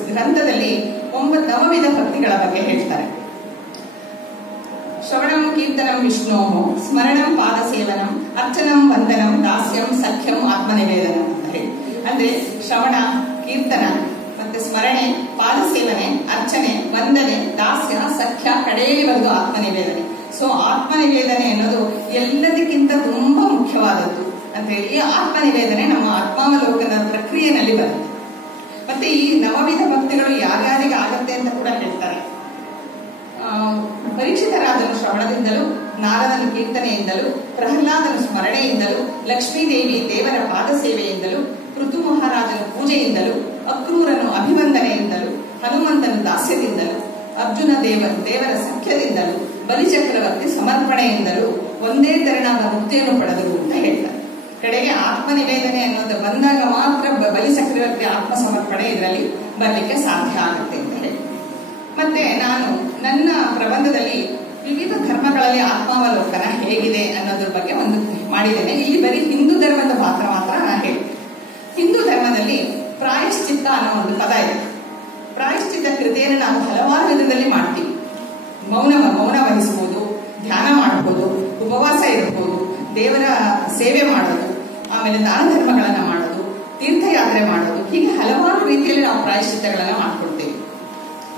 ಗ್ರಂಥದಲ್ಲಿ 9 ನವವಿಧ ಭಕ್ತಿಗಳ ಬಗ್ಗೆ ಹೇಳ್ತಾರೆ. ಶ್ರವಣಂ ಕೀರ್ತನಂ ವಿಷ್ಣೋ, ಸ್ಮರಣಂ ಪಾದ ಸೇವನಂ, ಅರ್ಚನಂ ವಂದನಂ, ದಾಸ್ಯಂ ಸಖ್ಯಂ ಆತ್ಮನಿವೇದನಂ ಅಂತ ಹೇಳಿ. ಅಂದ್ರೆ ಶ್ರವಣ, ಕೀರ್ತನ, ಮತ್ತೆ ಸ್ಮರಣೆ, ಪಾದ ಸೇವನೆ, ಅರ್ಚನೆ, ವಂದನೆ, ದಾಸ್ಯ, ಸಖ್ಯ, ಕಡೆಯಲ್ಲಿ ಬರೆದು ಆತ್ಮನಿವೇದನೆ. ಸೊ ಆತ್ಮನಿವೇದನೆ ಅನ್ನೋದು ಎಲ್ಲದಕ್ಕಿಂತ ತುಂಬಾ ಮುಖ್ಯವಾದದ್ದು ಅಂತ ಹೇಳಿ ಈ ಆತ್ಮನಿವೇದನೆ ನಮ್ಮ ಆತ್ಮಾವಲೋಕನ ಪ್ರಕ್ರಿಯೆಯಲ್ಲಿ ಬರುತ್ತೆ. ಮತ್ತೆ ಈ ನವವಿಧ ಭಕ್ತಿಗಳು ಯಾರ್ಯಾರಿಗೆ ಆಗತ್ತೆ ಅಂತ ಕೂಡ ಹೇಳ್ತಾರೆ. ಪರೀಕ್ಷಿತರಾದನು ಶ್ರವಣದಿಂದಲೂ, ನಾರದನು ಕೀರ್ತನೆಯಿಂದಲೂ, ಪ್ರಹ್ಲಾದನು ಸ್ಮರಣೆಯಿಂದಲೂ, ಲಕ್ಷ್ಮೀದೇವಿ ದೇವರ ಪಾದ ಸೇವೆಯಿಂದಲೂ, ಪೃಥು ಮಹಾರಾಜನು ಪೂಜೆಯಿಂದಲೂ, ಅಕ್ರೂರನು ಅಭಿವಂದನೆಯಿಂದಲೂ, ಹನುಮಂತನು ದಾಸ್ಯದಿಂದಲೂ, ಅರ್ಜುನ ದೇವರ ಸಖ್ಯದಿಂದಲೂ, ಬಲಿಚಕ್ರವರ್ತಿ ಸಮರ್ಪಣೆಯಿಂದಲೂ ಒಂದೇ ತೆರನಾದ ಮುಕ್ತಿಯನ್ನು ಪಡೆದರು ಅಂತ ಹೇಳ್ತಾರೆ. ಕಡೆಗೆ ಆತ್ಮನಿವೇದನೆ ಅನ್ನೋದು ಬಂದಾಗ ಮಾತ್ರ ಬಲಿಚಕ್ರವರ್ತಿ ಆತ್ಮ ಸಮರ್ಪಣೆ ಇದರಲ್ಲಿ ಬರಲಿಕ್ಕೆ ಸಾಧ್ಯ ಆಗುತ್ತೆ ಅಂತ ಹೇಳಿ. ಮತ್ತೆ ನಾನು ನನ್ನ ಪ್ರಬಂಧದಲ್ಲಿ ವಿವಿಧ ಧರ್ಮಗಳಲ್ಲಿ ಆತ್ಮಾವಲೋಕನ ಹೇಗಿದೆ ಅನ್ನೋದ್ರ ಬಗ್ಗೆ ಒಂದು ಮಾಡಿದ್ದೇನೆ. ಇಲ್ಲಿ ಬರೀ ಹಿಂದೂ ಧರ್ಮದ ಮಾತ್ರ ನಾನು ಹೇಳಿ. ಹಿಂದೂ ಧರ್ಮದಲ್ಲಿ ಪ್ರಾಯಶ್ಚಿತ್ತ ಅನ್ನೋ ಒಂದು ಪದ ಇದೆ. ಪ್ರಾಯಶ್ಚಿತ್ತ ಕೃತಿಯನ್ನು ನಾವು ಹಲವಾರು ವಿಧದಲ್ಲಿ ಮಾಡ್ತೀವಿ. ಮೌನ ವಹಿಸಬಹುದು, ಧ್ಯಾನ ಮಾಡಬಹುದು, ಉಪವಾಸ ಇರಬಹುದು, ದೇವರ ಸೇವೆ ಮಾಡೋದು, ಆಮೇಲೆ ದಾನ ಧರ್ಮಗಳನ್ನ ಮಾಡೋದು, ತೀರ್ಥಯಾತ್ರೆ ಮಾಡೋದು, ಹೀಗೆ ಹಲವಾರು ರೀತಿಯಲ್ಲಿ ನಾವು ಪ್ರಾಯಶ್ಚಿತ್ತಗಳನ್ನ ಮಾಡ್ಕೊಳ್ತೇವೆ.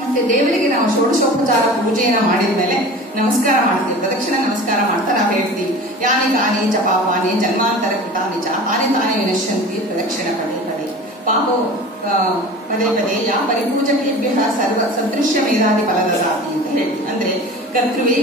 ಮತ್ತೆ ದೇವರಿಗೆ ನಾವು ಷೋಡಶೋಪಚಾರ ಪೂಜೆಯನ್ನ ಮಾಡಿದ್ಮೇಲೆ ನಮಸ್ಕಾರ ಮಾಡ್ತೀವಿ, ಪ್ರದಕ್ಷಿಣ ನಮಸ್ಕಾರ ಮಾಡ್ತಾ ನಾವು ಹೇಳ್ತೀವಿ, ಯಾನಿ ಕಾನಿ ಚ ಪಾಪಾನಿ ಜನ್ಮಾಂತರ ಕೃತಾನಿ ಚ ತಾನಿ ತಾನೇ ವಿನಶ್ಯಂತಿ ಪ್ರದಕ್ಷಿಣ ಪದೇ ಪದೇ ಪಾಪೋ ಪದೇ ಪದೇ ಯಾ ಪರಿಪೂಜಕೇಭ್ಯ ಸರ್ವ ಸದೃಶ್ಯ ಮೇಧಾದಿ ಫಲದ ಸಾಧಿ ಅಂತ ಹೇಳ್ತೀವಿ. ಅಂದ್ರೆ ಕರ್ತೃವೇ